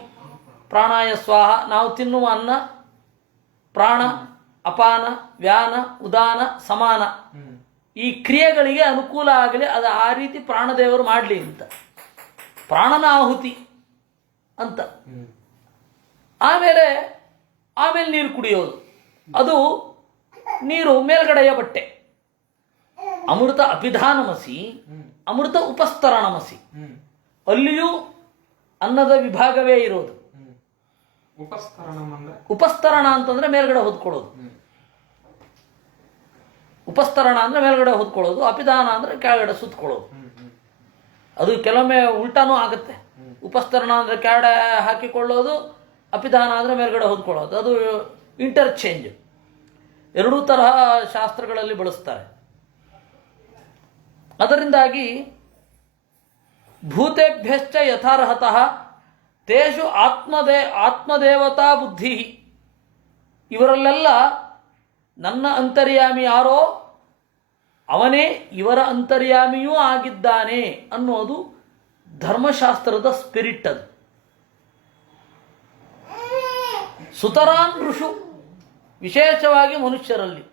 ಪ್ರಾಣಾಯ ಸ್ವಾಹ. ನಾವು ತಿನ್ನುವ ಅನ್ನ ಪ್ರಾಣ, ಅಪಾನ, ವ್ಯಾನ, ಉದಾನ, ಸಮಾನ ಈ ಕ್ರಿಯೆಗಳಿಗೆ ಅನುಕೂಲ ಆಗಲಿ, ಅದು ಆ ರೀತಿ ಪ್ರಾಣದೇವರು ಮಾಡಲಿ ಅಂತ ಪ್ರಾಣನ ಆಹುತಿ ಅಂತ. ಆಮೇಲೆ ನೀರು ಕುಡಿಯೋದು, ಅದು ನೀರು ಮೇಲ್ಗಡೆಯ ಬಟ್ಟೆ. ಅಮೃತ ಅಪಿಧಾನಮಸಿ, ಅಮೃತ ಉಪಸ್ತರಣಮಸಿ, ಅಲ್ಲಿಯೂ ಅನ್ನದ ವಿಭಾಗವೇ ಇರೋದು. ಉಪಸ್ತರಣ ಅಂತಂದ್ರೆ ಮೇಲ್ಗಡೆ ಹೊದ್ಕೊಳ್ಳೋದು. ಉಪಸ್ತರಣ ಅಂದ್ರೆ ಮೇಲ್ಗಡೆ ಹೊದ್ಕೊಳ್ಳೋದು, ಅಪಿಧಾನ ಅಂದ್ರೆ ಕೆಳಗಡೆ ಸುತ್ತಕೊಳ್ಳೋದು. ಅದು ಕೆಲವೊಮ್ಮೆ ಉಲ್ಟಾನೂ ಆಗುತ್ತೆ. ಉಪಸ್ತರಣ ಅಂದ್ರೆ ಕೆಳಗಡೆ ಹಾಕಿಕೊಳ್ಳೋದು, ಅಪಿಧಾನ ಅಂದ್ರೆ ಮೇಲ್ಗಡೆ ಹೊದ್ಕೊಳ್ಳೋದು. ಅದು ಇಂಟರ್ಚೇಂಜ್, ಎರಡೂ ತರಹ ಶಾಸ್ತ್ರಗಳಲ್ಲಿ ಬಳಸ್ತಾರೆ. ಅದರಿಂದಾಗಿ ಭೂತೇಭ್ಯಶ್ಚ ಯಥಾರ್ಹತಃ ತೇಷು ಆತ್ಮದೇವತಾ ಬುದ್ಧಿ. ಇವರಲ್ಲೆಲ್ಲ ನನ್ನ ಅಂತರ್ಯಾಮಿ ಯಾರೋ ಅವನೇ ಇವರ ಅಂತರ್ಯಾಮಿಯೂ ಆಗಿದ್ದಾನೆ ಅನ್ನೋದು ಧರ್ಮಶಾಸ್ತ್ರದ ಸ್ಪಿರಿಟ್. ಅದು ಸುತರಾನ್ ಋಷು, ವಿಶೇಷವಾಗಿ ಮನುಷ್ಯರಲ್ಲಿ.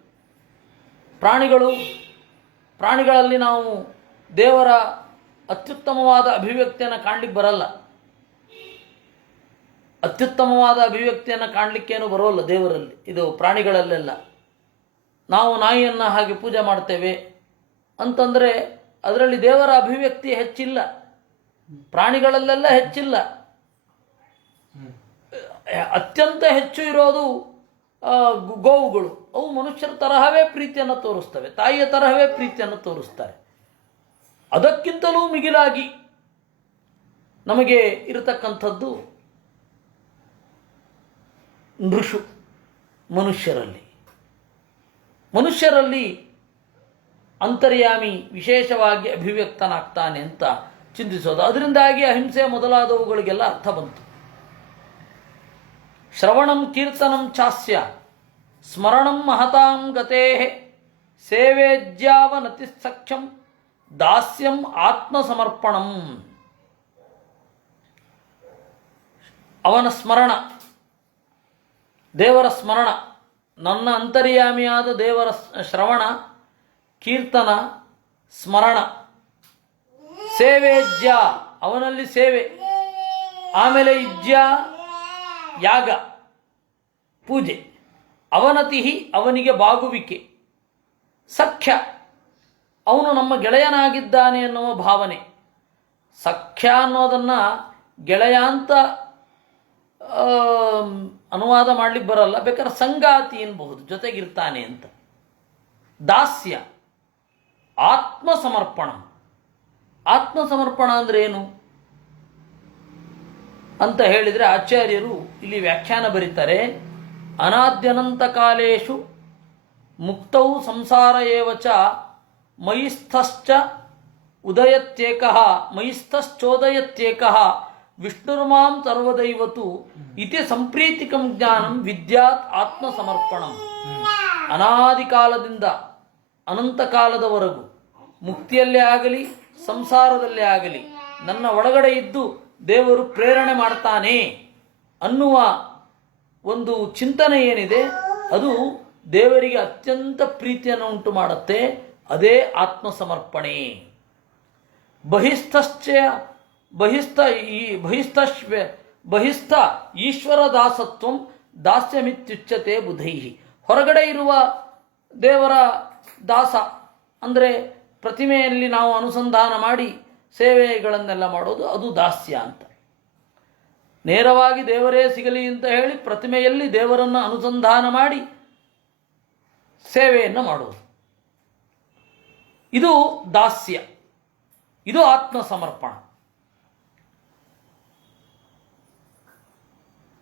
ಪ್ರಾಣಿಗಳಲ್ಲಿ ನಾವು ದೇವರ ಅತ್ಯುತ್ತಮವಾದ ಅಭಿವ್ಯಕ್ತಿಯನ್ನು ಕಾಣಲಿಕ್ಕೆ ಬರಲ್ಲ. ಅತ್ಯುತ್ತಮವಾದ ಅಭಿವ್ಯಕ್ತಿಯನ್ನು ಕಾಣಲಿಕ್ಕೇನು ಬರೋಲ್ಲ ದೇವರಲ್ಲಿ, ಇದು ಪ್ರಾಣಿಗಳಲ್ಲೆಲ್ಲ. ನಾವು ನಾಯಿಯನ್ನು ಹಾಗೆ ಪೂಜೆ ಮಾಡ್ತೇವೆ ಅಂತಂದರೆ ಅದರಲ್ಲಿ ದೇವರ ಅಭಿವ್ಯಕ್ತಿ ಹೆಚ್ಚಿಲ್ಲ. ಪ್ರಾಣಿಗಳಲ್ಲೆಲ್ಲ ಹೆಚ್ಚಿಲ್ಲ. ಅತ್ಯಂತ ಹೆಚ್ಚು ಇರೋದು ಗೋವುಗಳು. ಅವು ಮನುಷ್ಯರ ತರಹವೇ ಪ್ರೀತಿಯನ್ನು ತೋರಿಸ್ತವೆ, ತಾಯಿಯ ತರಹವೇ ಪ್ರೀತಿಯನ್ನು ತೋರಿಸ್ತಾರೆ. ಅದಕ್ಕಿಂತಲೂ ಮಿಗಿಲಾಗಿ ನಮಗೆ ಇರತಕ್ಕಂಥದ್ದು ನೃಷು ಮನುಷ್ಯರಲ್ಲಿ ಅಂತರ್ಯಾಮಿ ವಿಶೇಷವಾಗಿ ಅಭಿವ್ಯಕ್ತನಾಗ್ತಾನೆ ಅಂತ ಚಿಂತಿಸೋದು. ಅದರಿಂದಾಗಿ ಅಹಿಂಸೆ ಮೊದಲಾದವುಗಳಿಗೆಲ್ಲ ಅರ್ಥ ಬಂತು. ಶ್ರವಣಂ ಕೀರ್ತನಂ ಚಾಸ್ಯ ಸ್ಮರಣಂ ಮಹತಾಂ ಗತೇ ಸೇವೇಜ್ಯಾವನತಿ ಸಖ್ಯಂ ದಾಸ್ಯಂ ಆತ್ಮಸಮರ್ಪಣಂ. ಅವನ ಸ್ಮರಣ, ದೇವರ ಸ್ಮರಣ, ನನ್ನ ಅಂತರ್ಯಾಮಿಯಾದ ದೇವರ ಶ್ರವಣ, ಕೀರ್ತನ, ಸ್ಮರಣ, ಸೇವೇಜ್ಯ ಅವನಲ್ಲಿ ಸೇವೆ, ಆಮೇಲೆ ಇಜ್ಯ ಯಾಗ ಪೂಜೆ, ಅವನತಿ ಅವನಿಗೆ ಬಾಗುವಿಕೆ, ಸಖ್ಯ ಅವನು ನಮ್ಮ ಗೆಳೆಯನಾಗಿದ್ದಾನೆ ಎನ್ನುವ ಭಾವನೆ. ಸಖ್ಯ ಅನ್ನೋದನ್ನು ಗೆಳೆಯ ಅಂತ ಅನುವಾದ ಮಾಡಲಿಕ್ಕೆ ಬರಲ್ಲ, ಬೇಕಾದ್ರೆ ಸಂಗಾತಿ ಎನ್ನಬಹುದು, ಜೊತೆಗಿರ್ತಾನೆ ಅಂತ. ದಾಸ್ಯ ಆತ್ಮಸಮರ್ಪಣ. ಆತ್ಮಸಮರ್ಪಣ ಅಂದರೆ ಏನು ಅಂತ ಹೇಳಿದರೆ ಆಚಾರ್ಯರು ಇಲ್ಲಿ ವ್ಯಾಖ್ಯಾನ ಬರೀತಾರೆ. ಅನಾದ್ಯನಂತ ಕಾಲೇಶು ಮುಕ್ತೌ ಸಂಸಾರ ಏವಚ ಮಯಿಸ್ಥಶ್ಚ ಉದಯತ್ಯೇಕಃ ಮಯಿಸ್ಥಶ್ಚೋದಯತ್ಯೇಕಃ ವಿಷ್ಣುರ್ಮಾಂ ಸರ್ವದೈವತು ಇತಿ ಸಂಪ್ರೀತಿಕಂ ಜ್ಞಾನಂ ವಿದ್ಯಾತ್ ಆತ್ಮಸಮರ್ಪಣಂ. ಅನಾದಿ ಕಾಲದಿಂದ ಅನಂತ ಕಾಲದವರೆಗೂ ಮುಕ್ತಿಯಲ್ಲೇ ಆಗಲಿ ಸಂಸಾರದಲ್ಲೇ ಆಗಲಿ ನನ್ನ ಒಳಗಡೆ ಇದ್ದು ದೇವರು ಪ್ರೇರಣೆ ಮಾಡ್ತಾನೆ ಅನ್ನುವ ಒಂದು ಚಿಂತನೆ ಏನಿದೆ ಅದು ದೇವರಿಗೆ ಅತ್ಯಂತ ಪ್ರೀತಿಯನ್ನು ಉಂಟು ಮಾಡುತ್ತೆ. ಅದೇ ಆತ್ಮಸಮರ್ಪಣೆ. ಬಹಿಸ್ಥ ಈಶ್ವರ ದಾಸತ್ವಂ ದಾಸ್ಯಮಿತ್ಯುಚ್ಯತೆ ಬುಧೈ. ಹೊರಗಡೆ ಇರುವ ದೇವರ ದಾಸ ಅಂದರೆ ಪ್ರತಿಮೆಯಲ್ಲಿ ನಾವು ಅನುಸಂಧಾನ ಮಾಡಿ ಸೇವೆಗಳನ್ನೆಲ್ಲ ಮಾಡೋದು, ಅದು ದಾಸ್ಯ ಅಂತ. ನೇರವಾಗಿ ದೇವರೇ ಸಿಗಲಿ ಅಂತ ಹೇಳಿ ಪ್ರತಿಮೆಯಲ್ಲಿ ದೇವರನ್ನು ಅನುಸಂಧಾನ ಮಾಡಿ ಸೇವೆಯನ್ನು ಮಾಡೋದು, ಇದು ದಾಸ್ಯ, ಇದು ಆತ್ಮಸಮರ್ಪಣ.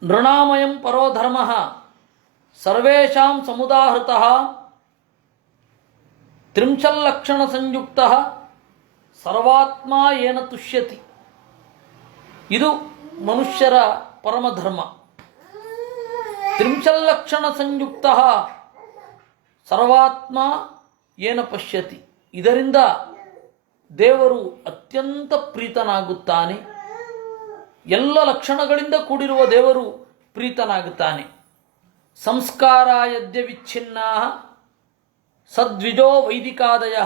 ನೃಣಾಮಯಂ ಪರೋ ಧರ್ಮ ಸರ್ವೇಷಾಂ ಸಮುದಾಹೃತಃ ತ್ರಿಂಶಲ್ಲಕ್ಷಣ ಸಂಯುಕ್ತಃ ಸರ್ವಾತ್ಮ ಏನ ತುಷ್ಯತಿ. ಇದು ಮನುಷ್ಯರ ಪರಮಧರ್ಮ. ತ್ರಿಂಶಲ್ಲಕ್ಷಣ ಸಂಯುಕ್ತಃ ಸರ್ವಾತ್ಮ ಏನ ಪಶ್ಯತಿ. ಇದರಿಂದ ದೇವರು ಅತ್ಯಂತ ಪ್ರೀತನಾಗುತ್ತಾನೆ. ಎಲ್ಲ ಲಕ್ಷಣಗಳಿಂದ ಕೂಡಿರುವ ದೇವರು ಪ್ರೀತನಾಗುತ್ತಾನೆ. ಸಂಸ್ಕಾರ ಯದ್ಯ ವಿಚ್ಛಿನ್ನಾ ಸದ್ವಿಜೋ ವೈದಿಕಾದಯ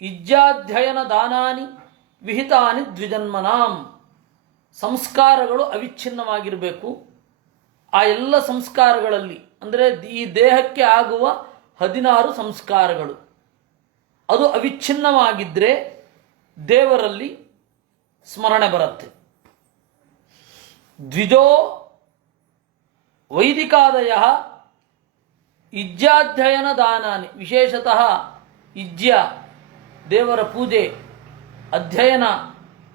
ಇಜ್ಜಾಧ್ಯಯನ ದಾನಾನಿ ವಿಹಿತಾನಿ ದ್ವಿಜನ್ಮನಾಂ. ಸಂಸ್ಕಾರಗಳು ಅವಿಚ್ಛಿನ್ನವಾಗಿರಬೇಕು. ಆ ಎಲ್ಲ ಸಂಸ್ಕಾರಗಳಲ್ಲಿ ಅಂದರೆ ಈ ದೇಹಕ್ಕೆ ಆಗುವ 16 ಸಂಸ್ಕಾರಗಳು ಅದು ಅವಿಚ್ಛಿನ್ನವಾಗಿದ್ದರೆ ದೇವರಲ್ಲಿ ಸ್ಮರಣೆ ಬರುತ್ತೆ. ದ್ವಿಜೋ ವೈದಿಕಾದಯ ಇಜ್ಜಾಧ್ಯಯನ ದಾನಾನಿ. ವಿಶೇಷತಃ ಇಜ್ಯ ದೇವರ ಪೂಜೆ, ಅಧ್ಯಯನ,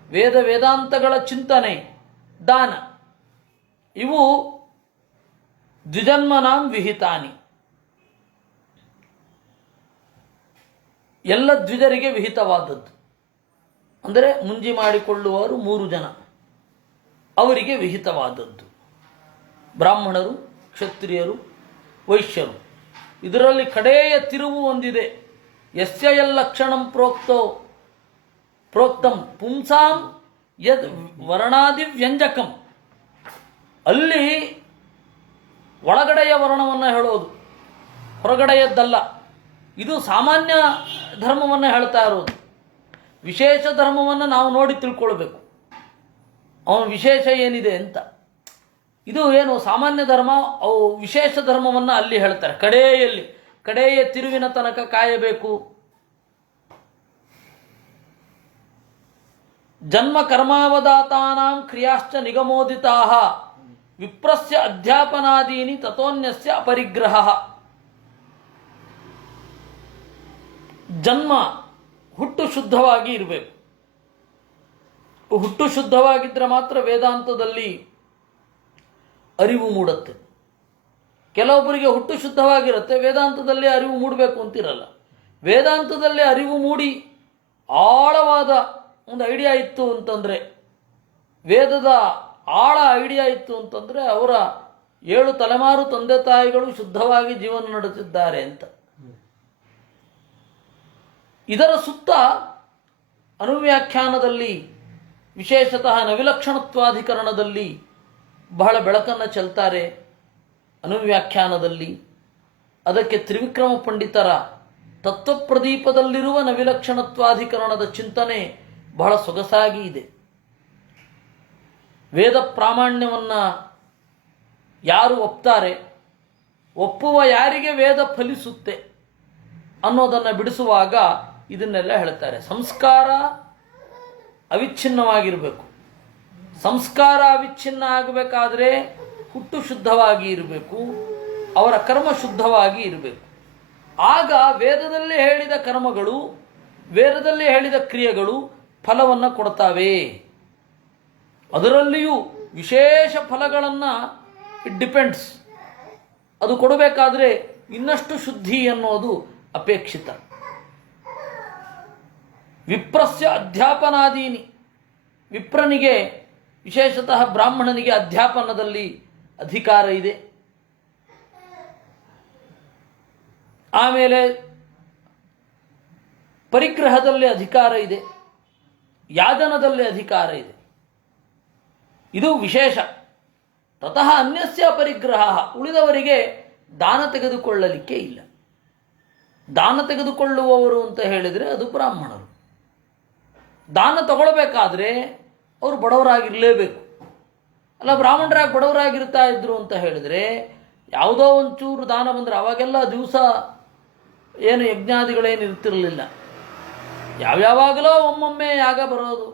ವೇದಾಂತಗಳ ಚಿಂತನೆ, ದಾನ, ಇವು ದ್ವಿಜನ್ಮನಾಂ ವಿಹಿತಾನಿ. ಎಲ್ಲ ದ್ವಿಜರಿಗೆ ವಿಹಿತವಾದದ್ದು. ಅಂದರೆ ಮುಂಜಿ ಮಾಡಿಕೊಳ್ಳುವವರು 3 ಜನ, ಅವರಿಗೆ ವಿಹಿತವಾದದ್ದು. ಬ್ರಾಹ್ಮಣರು, ಕ್ಷತ್ರಿಯರು, ವೈಶ್ಯರು. ಇದರಲ್ಲಿ ಕಡೆಯ ತಿರುವು ಒಂದಿದೆ. ಯಸ್ಯ ಯಲ್ಲಕ್ಷಣಂ ಪ್ರೋಕ್ತಂ ಪುಂಸಾಂ ಯದ್ ವರ್ಣಾದಿ ವ್ಯಂಜಕಂ. ಅಲ್ಲಿ ಒಳಗಡೆಯ ವರ್ಣವನ್ನು ಹೇಳೋದು, ಹೊರಗಡೆಯದ್ದಲ್ಲ. ಇದು ಸಾಮಾನ್ಯ ಧರ್ಮವನ್ನು ಹೇಳ್ತಾ ಇರೋದು. ವಿಶೇಷ ಧರ್ಮವನ್ನು ನಾವು ನೋಡಿ ತಿಳ್ಕೊಳ್ಬೇಕು, ಅವನ ವಿಶೇಷ ಏನಿದೆ ಅಂತ. ಇದು ಏನು ಸಾಮಾನ್ಯ ಧರ್ಮ, ಅವು ವಿಶೇಷ ಧರ್ಮವನ್ನು ಅಲ್ಲಿ ಹೇಳ್ತಾರೆ. ಕಡೆಯ ತಿರುವಿನ ತನಕ ಕಾಯಬೇಕು. ಜನ್ಮ ಕರ್ಮಾವದಾತಾನಾಂ ಕ್ರಿಯಾಶ್ಚ ನಿಗಮೋದಿತಾಃ ವಿಪ್ರಸ್ಯ ಅಧ್ಯಾಪನಾದೀನಿ ತಥೋನ್ಯಸ್ಯ ಅಪರಿಗ್ರಹ. ಜನ್ಮ ಹುಟ್ಟು ಶುದ್ಧವಾಗಿ ಇರಬೇಕು. ಹುಟ್ಟು ಶುದ್ಧವಾಗಿದ್ದರೆ ಮಾತ್ರ ವೇದಾಂತದಲ್ಲಿ ಅರಿವು ಮೂಡುತ್ತೆ. ಕೆಲವೊಬ್ಬರಿಗೆ ಹುಟ್ಟು ಶುದ್ಧವಾಗಿರುತ್ತೆ, ವೇದಾಂತದಲ್ಲಿ ಅರಿವು ಮೂಡಬೇಕು ಅಂತಿರಲ್ಲ. ವೇದಾಂತದಲ್ಲಿ ಅರಿವು ಮೂಡಿ ಆಳವಾದ ಒಂದು ಐಡಿಯಾ ಇತ್ತು ಅಂತಂದರೆ, ವೇದದ ಆಳ ಐಡಿಯಾ ಇತ್ತು ಅಂತಂದರೆ ಅವರ 7 ತಲೆಮಾರು ತಂದೆ ತಾಯಿಗಳು ಶುದ್ಧವಾಗಿ ಜೀವನ ನಡೆಸಿದ್ದಾರೆ ಅಂತ. ಇದರ ಸುತ್ತ ಅನುವ್ಯಾಖ್ಯಾನದಲ್ಲಿ, ವಿಶೇಷತಃ ನವಿಲಕ್ಷಣತ್ವಾಧಿಕರಣದಲ್ಲಿ ಬಹಳ ಬೆಳಕನ್ನು ಚೆಲ್ತಾರೆ. ಅನುವ್ಯಾಖ್ಯಾನದಲ್ಲಿ ಅದಕ್ಕೆ ತ್ರಿವಿಕ್ರಮ ಪಂಡಿತರ ತತ್ವಪ್ರದೀಪದಲ್ಲಿರುವ ನವಿಲಕ್ಷಣತ್ವಾಧಿಕರಣದ ಚಿಂತನೆ ಬಹಳ ಸೊಗಸಾಗಿ ಇದೆ. ವೇದ ಪ್ರಾಮಾಣ್ಯವನ್ನು ಯಾರು ಒಪ್ತಾರೆ, ಒಪ್ಪುವ ಯಾರಿಗೆ ವೇದ ಫಲಿಸುತ್ತೆ ಅನ್ನೋದನ್ನು ಬಿಡಿಸುವಾಗ ಇದನ್ನೆಲ್ಲ ಹೇಳ್ತಾರೆ. ಸಂಸ್ಕಾರ ಅವಿಚ್ಛಿನ್ನವಾಗಿರಬೇಕು. ಸಂಸ್ಕಾರ ಅವಿಚ್ಛಿನ್ನ ಆಗಬೇಕಾದ್ರೆ ಹುಟ್ಟು ಶುದ್ಧವಾಗಿ ಇರಬೇಕು, ಅವರ ಕರ್ಮ ಶುದ್ಧವಾಗಿ ಇರಬೇಕು. ಆಗ ವೇದದಲ್ಲಿ ಹೇಳಿದ ಕರ್ಮಗಳು, ವೇದದಲ್ಲಿ ಹೇಳಿದ ಕ್ರಿಯೆಗಳು ಫಲವನ್ನು ಕೊಡ್ತಾವೆ. ಅದರಲ್ಲಿಯೂ ವಿಶೇಷ ಫಲಗಳನ್ನು ಇಟ್ ಡಿಪೆಂಡ್ಸ್. ಅದು ಕೊಡಬೇಕಾದ್ರೆ ಇನ್ನಷ್ಟು ಶುದ್ಧಿ ಅನ್ನೋದು ಅಪೇಕ್ಷಿತ. ವಿಪ್ರಸ್ಯ ಅಧ್ಯಾಪನಾದೀನಿ, ವಿಪ್ರನಿಗೆ ವಿಶೇಷತಃ ಬ್ರಾಹ್ಮಣನಿಗೆ ಅಧ್ಯಾಪನದಲ್ಲಿ ಅಧಿಕಾರ ಇದೆ. ಆಮೇಲೆ ಪರಿಗ್ರಹದಲ್ಲಿ ಅಧಿಕಾರ ಇದೆ, ಯಾಜನದಲ್ಲಿ ಅಧಿಕಾರ ಇದೆ. ಇದು ವಿಶೇಷ. ತತಃ ಅನ್ಯಸ್ಯ ಪರಿಗ್ರಹ, ಉಳಿದವರಿಗೆ ದಾನ ತೆಗೆದುಕೊಳ್ಳಲಿಕ್ಕೆ ಇಲ್ಲ. ದಾನ ತೆಗೆದುಕೊಳ್ಳುವವರು ಅಂತ ಹೇಳಿದರೆ ಅದು ಬ್ರಾಹ್ಮಣರು. ದಾನ ತಗೊಳ್ಬೇಕಾದ್ರೆ ಅವರು ಬಡವರಾಗಿರಲೇಬೇಕು. ಅಲ್ಲ, ಬ್ರಾಹ್ಮಣರಾಗಿ ಬಡವರಾಗಿರ್ತಾ ಇದ್ರು ಅಂತ ಹೇಳಿದರೆ ಯಾವುದೋ ಒಂಚೂರು ದಾನ ಬಂದರೆ, ಅವಾಗೆಲ್ಲ ದಿವಸ ಏನು ಯಜ್ಞಾದಿಗಳೇನು ಇರ್ತಿರಲಿಲ್ಲ. ಯಾವ್ಯಾವಾಗಲೋ ಒಮ್ಮೊಮ್ಮೆ ಯಾಗ ಬರೋದು.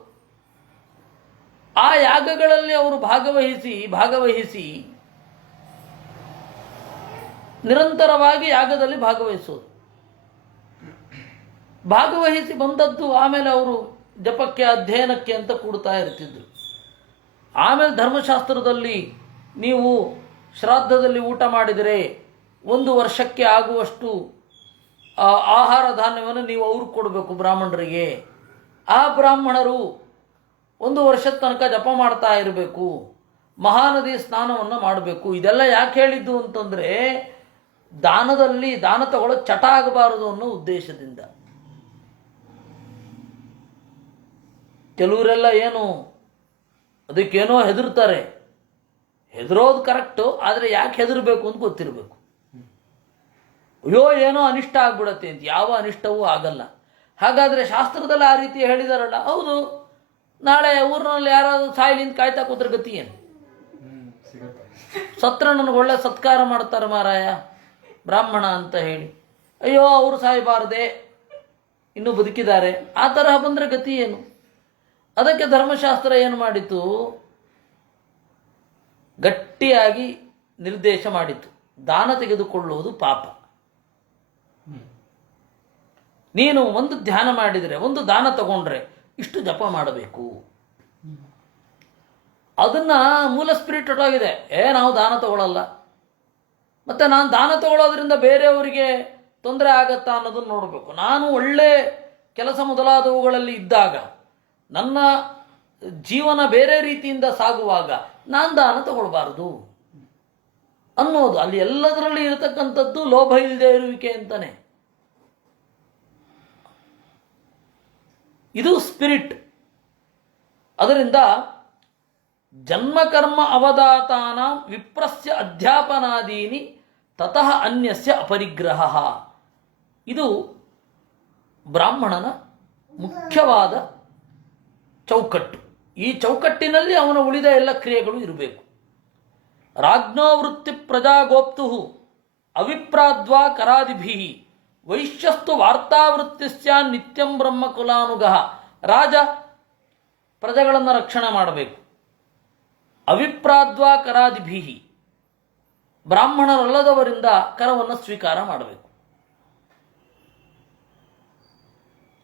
ಆ ಯಾಗಗಳಲ್ಲಿ ಅವರು ಭಾಗವಹಿಸಿ ನಿರಂತರವಾಗಿ ಯಾಗದಲ್ಲಿ ಭಾಗವಹಿಸಿ ಬಂದದ್ದು. ಆಮೇಲೆ ಅವರು ಜಪಕ್ಕೆ ಅಧ್ಯಯನಕ್ಕೆ ಅಂತ ಕೂಡ್ತಾ ಇರ್ತಿದ್ರು. ಆಮೇಲೆ ಧರ್ಮಶಾಸ್ತ್ರದಲ್ಲಿ ನೀವು ಶ್ರಾದ್ದದಲ್ಲಿ ಊಟ ಮಾಡಿದರೆ 1 ವರ್ಷಕ್ಕೆ ಆಗುವಷ್ಟು ಆಹಾರ ಧಾನ್ಯವನ್ನು ನೀವು ಅವ್ರಿಗೆ ಕೊಡಬೇಕು ಬ್ರಾಹ್ಮಣರಿಗೆ. ಆ ಬ್ರಾಹ್ಮಣರು 1 ವರ್ಷದ ತನಕ ಜಪ ಮಾಡ್ತಾ ಇರಬೇಕು, ಮಹಾನದಿ ಸ್ನಾನವನ್ನು ಮಾಡಬೇಕು. ಇದೆಲ್ಲ ಯಾಕೆ ಹೇಳಿದ್ದು ಅಂತಂದರೆ ದಾನ ತಗೊಳ್ಳೋ ಚಟ ಆಗಬಾರದು ಅನ್ನೋ ಉದ್ದೇಶದಿಂದ. ಕೆಲವರೆಲ್ಲ ಏನು ಅದಕ್ಕೇನೋ ಹೆದರ್ತಾರೆ. ಹೆದರೋದು ಕರೆಕ್ಟು, ಆದರೆ ಯಾಕೆ ಹೆದರಬೇಕು ಅಂತ ಗೊತ್ತಿರಬೇಕು. ಅಯ್ಯೋ ಏನೋ ಅನಿಷ್ಟ ಆಗ್ಬಿಡತ್ತೆ ಅಂತ. ಯಾವ ಅನಿಷ್ಟವೂ ಆಗಲ್ಲ. ಹಾಗಾದರೆ ಶಾಸ್ತ್ರದಲ್ಲಿ ಆ ರೀತಿ ಹೇಳಿದಾರಲ್ಲ, ಹೌದು, ನಾಳೆ ಊರಿನಲ್ಲಿ ಯಾರಾದರೂ ಸಾಯಿಲಿಂದ ಕಾಯ್ತಾ ಕೂತ್ರ ಗತಿ ಏನು? ಸತ್ರ ನನಗೆ ಒಳ್ಳೆ ಸತ್ಕಾರ ಮಾಡ್ತಾರೆ ಮಾರಾಯ ಬ್ರಾಹ್ಮಣ ಅಂತ ಹೇಳಿ, ಅಯ್ಯೋ ಅವರು ಸಾಯಬಾರದೆ, ಇನ್ನೂ ಬದುಕಿದ್ದಾರೆ, ಆ ತರಹ ಬಂದರೆ ಗತಿ ಏನು? ಅದಕ್ಕೆ ಧರ್ಮಶಾಸ್ತ್ರ ಏನು ಮಾಡಿತು? ಗಟ್ಟಿಯಾಗಿ ನಿರ್ದೇಶ ಮಾಡಿತು, ದಾನ ತೆಗೆದುಕೊಳ್ಳುವುದು ಪಾಪ. ನೀನು ಒಂದು ಧ್ಯಾನ ಮಾಡಿದರೆ, ಒಂದು ದಾನ ತಗೊಂಡ್ರೆ ಇಷ್ಟು ಜಪ ಮಾಡಬೇಕು. ಅದನ್ನ ಮೂಲ ಸ್ಪಿರಿಟ್ ಹೊರಟಾಗಿದೆ. ನಾವು ದಾನ ತಗೊಳ್ಳಲ್ಲ, ಮತ್ತೆ ನಾನು ದಾನ ತಗೊಳ್ಳೋದ್ರಿಂದ ಬೇರೆಯವರಿಗೆ ತೊಂದರೆ ಆಗತ್ತಾ ಅನ್ನೋದನ್ನು ನೋಡಬೇಕು. ನಾನು ಒಳ್ಳೆ ಕೆಲಸ ಮೊದಲಾದವುಗಳಲ್ಲಿ ಇದ್ದಾಗ, ನನ್ನ ಜೀವನ ಬೇರೆ ರೀತಿಯಿಂದ ಸಾಗುವಾಗ ನಾನು ದಾನ ತಗೊಳ್ಬಾರದು ಅನ್ನೋದು. ಅಲ್ಲಿ ಎಲ್ಲದರಲ್ಲಿ ಇರತಕ್ಕಂಥದ್ದು ಲೋಭ ಇಲ್ಲದೆ ಇರುವಿಕೆ ಅಂತಾನೆ. ಇದು ಸ್ಪಿರಿಟ್. ಅದರಿಂದ ಜನ್ಮಕರ್ಮ ಅವಧಾತಾನ ವಿಪ್ರಸ್ಯ ಅಧ್ಯಾಪನಾದೀನಿ ತತಃ ಅನ್ಯಸ್ಯ ಅಪರಿಗ್ರಹ. ಇದು ಬ್ರಾಹ್ಮಣನ ಮುಖ್ಯವಾದ ಚೌಕಟ್ಟು. ಈ ಚೌಕಟ್ಟಿನಲ್ಲಿ ಅವನ ಉಳಿದ ಎಲ್ಲ ಕ್ರಿಯೆಗಳು ಇರಬೇಕು. ರಾಜ್ಞೋ ವೃತ್ತಿ ಪ್ರಜಾಗೋಪ್ತು ಅವಿಪ್ರಾದ್ವಾ ಕರಾದಿಭಿ ವೈಶ್ಯಸ್ತು ವಾರ್ತಾವೃತ್ತಿಸ್ಯ ನಿತ್ಯಂ ಬ್ರಹ್ಮಕುಲಾನುಗಃ. ರಾಜ ಪ್ರಜೆಗಳನ್ನು ರಕ್ಷಣೆ ಮಾಡಬೇಕು. ಅವಿಪ್ರಾದ್ವಾ ಕರಾದಿಭಿ, ಬ್ರಾಹ್ಮಣರಲ್ಲದವರಿಂದ ಕರವನ್ನು ಸ್ವೀಕಾರ ಮಾಡಬೇಕು.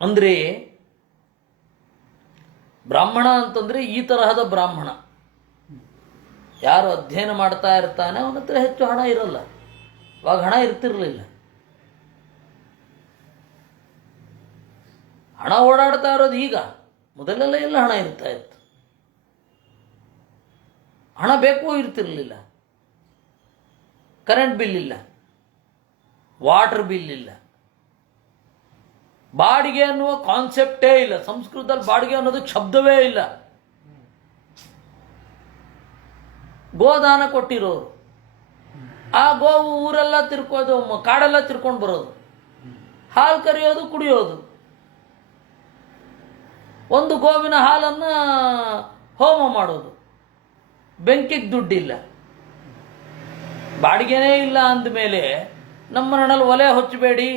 ಅಂದರೆ ಬ್ರಾಹ್ಮಣ ಅಂತಂದರೆ ಈ ತರಹದ ಬ್ರಾಹ್ಮಣ. ಯಾರು ಅಧ್ಯಯನ ಮಾಡ್ತಾ ಇರ್ತಾನೆ ಅವನ ಹತ್ರ ಹೆಚ್ಚು ಹಣ ಇರಲ್ಲ. ಇವಾಗ ಹಣ ಇರ್ತಿರಲಿಲ್ಲ. ಹಣ ಓಡಾಡ್ತಾ ಇರೋದು ಈಗ, ಮೊದಲೆಲ್ಲ ಎಲ್ಲ ಹಣ ಇರ್ತಾ ಇತ್ತು. ಹಣ ಬೇಕು ಇರ್ತಿರಲಿಲ್ಲ. ಕರೆಂಟ್ ಬಿಲ್ ಇಲ್ಲ, ವಾಟರ್ ಬಿಲ್ ಇಲ್ಲ, ಬಾಡಿಗೆ ಅನ್ನುವ ಕಾನ್ಸೆಪ್ಟೇ ಇಲ್ಲ. ಸಂಸ್ಕೃತದಲ್ಲಿ ಬಾಡಿಗೆ ಅನ್ನೋದು ಶಬ್ದವೇ ಇಲ್ಲ. ಗೋದಾನ ಕೊಟ್ಟಿರೋರು, ಆ ಗೋವು ಊರೆಲ್ಲ ತಿರ್ಕೋದು, ಕಾಡೆಲ್ಲ ತಿರ್ಕೊಂಡು ಬರೋದು, ಹಾಲು ಕರೆಯೋದು, ಕುಡಿಯೋದು. ಒಂದು ಗೋವಿನ ಹಾಲನ್ನು ಹೋಮ ಮಾಡೋದು. ಬೆಂಕಿಗೆ ದುಡ್ಡಿಲ್ಲ, ಬಾಡಿಗೆನೇ ಇಲ್ಲ ಅಂದಮೇಲೆ ನಮ್ಮ ಮನೆಯಲ್ಲಿ ಒಲೆ ಹೊಚ್ಚಬೇಡಿ,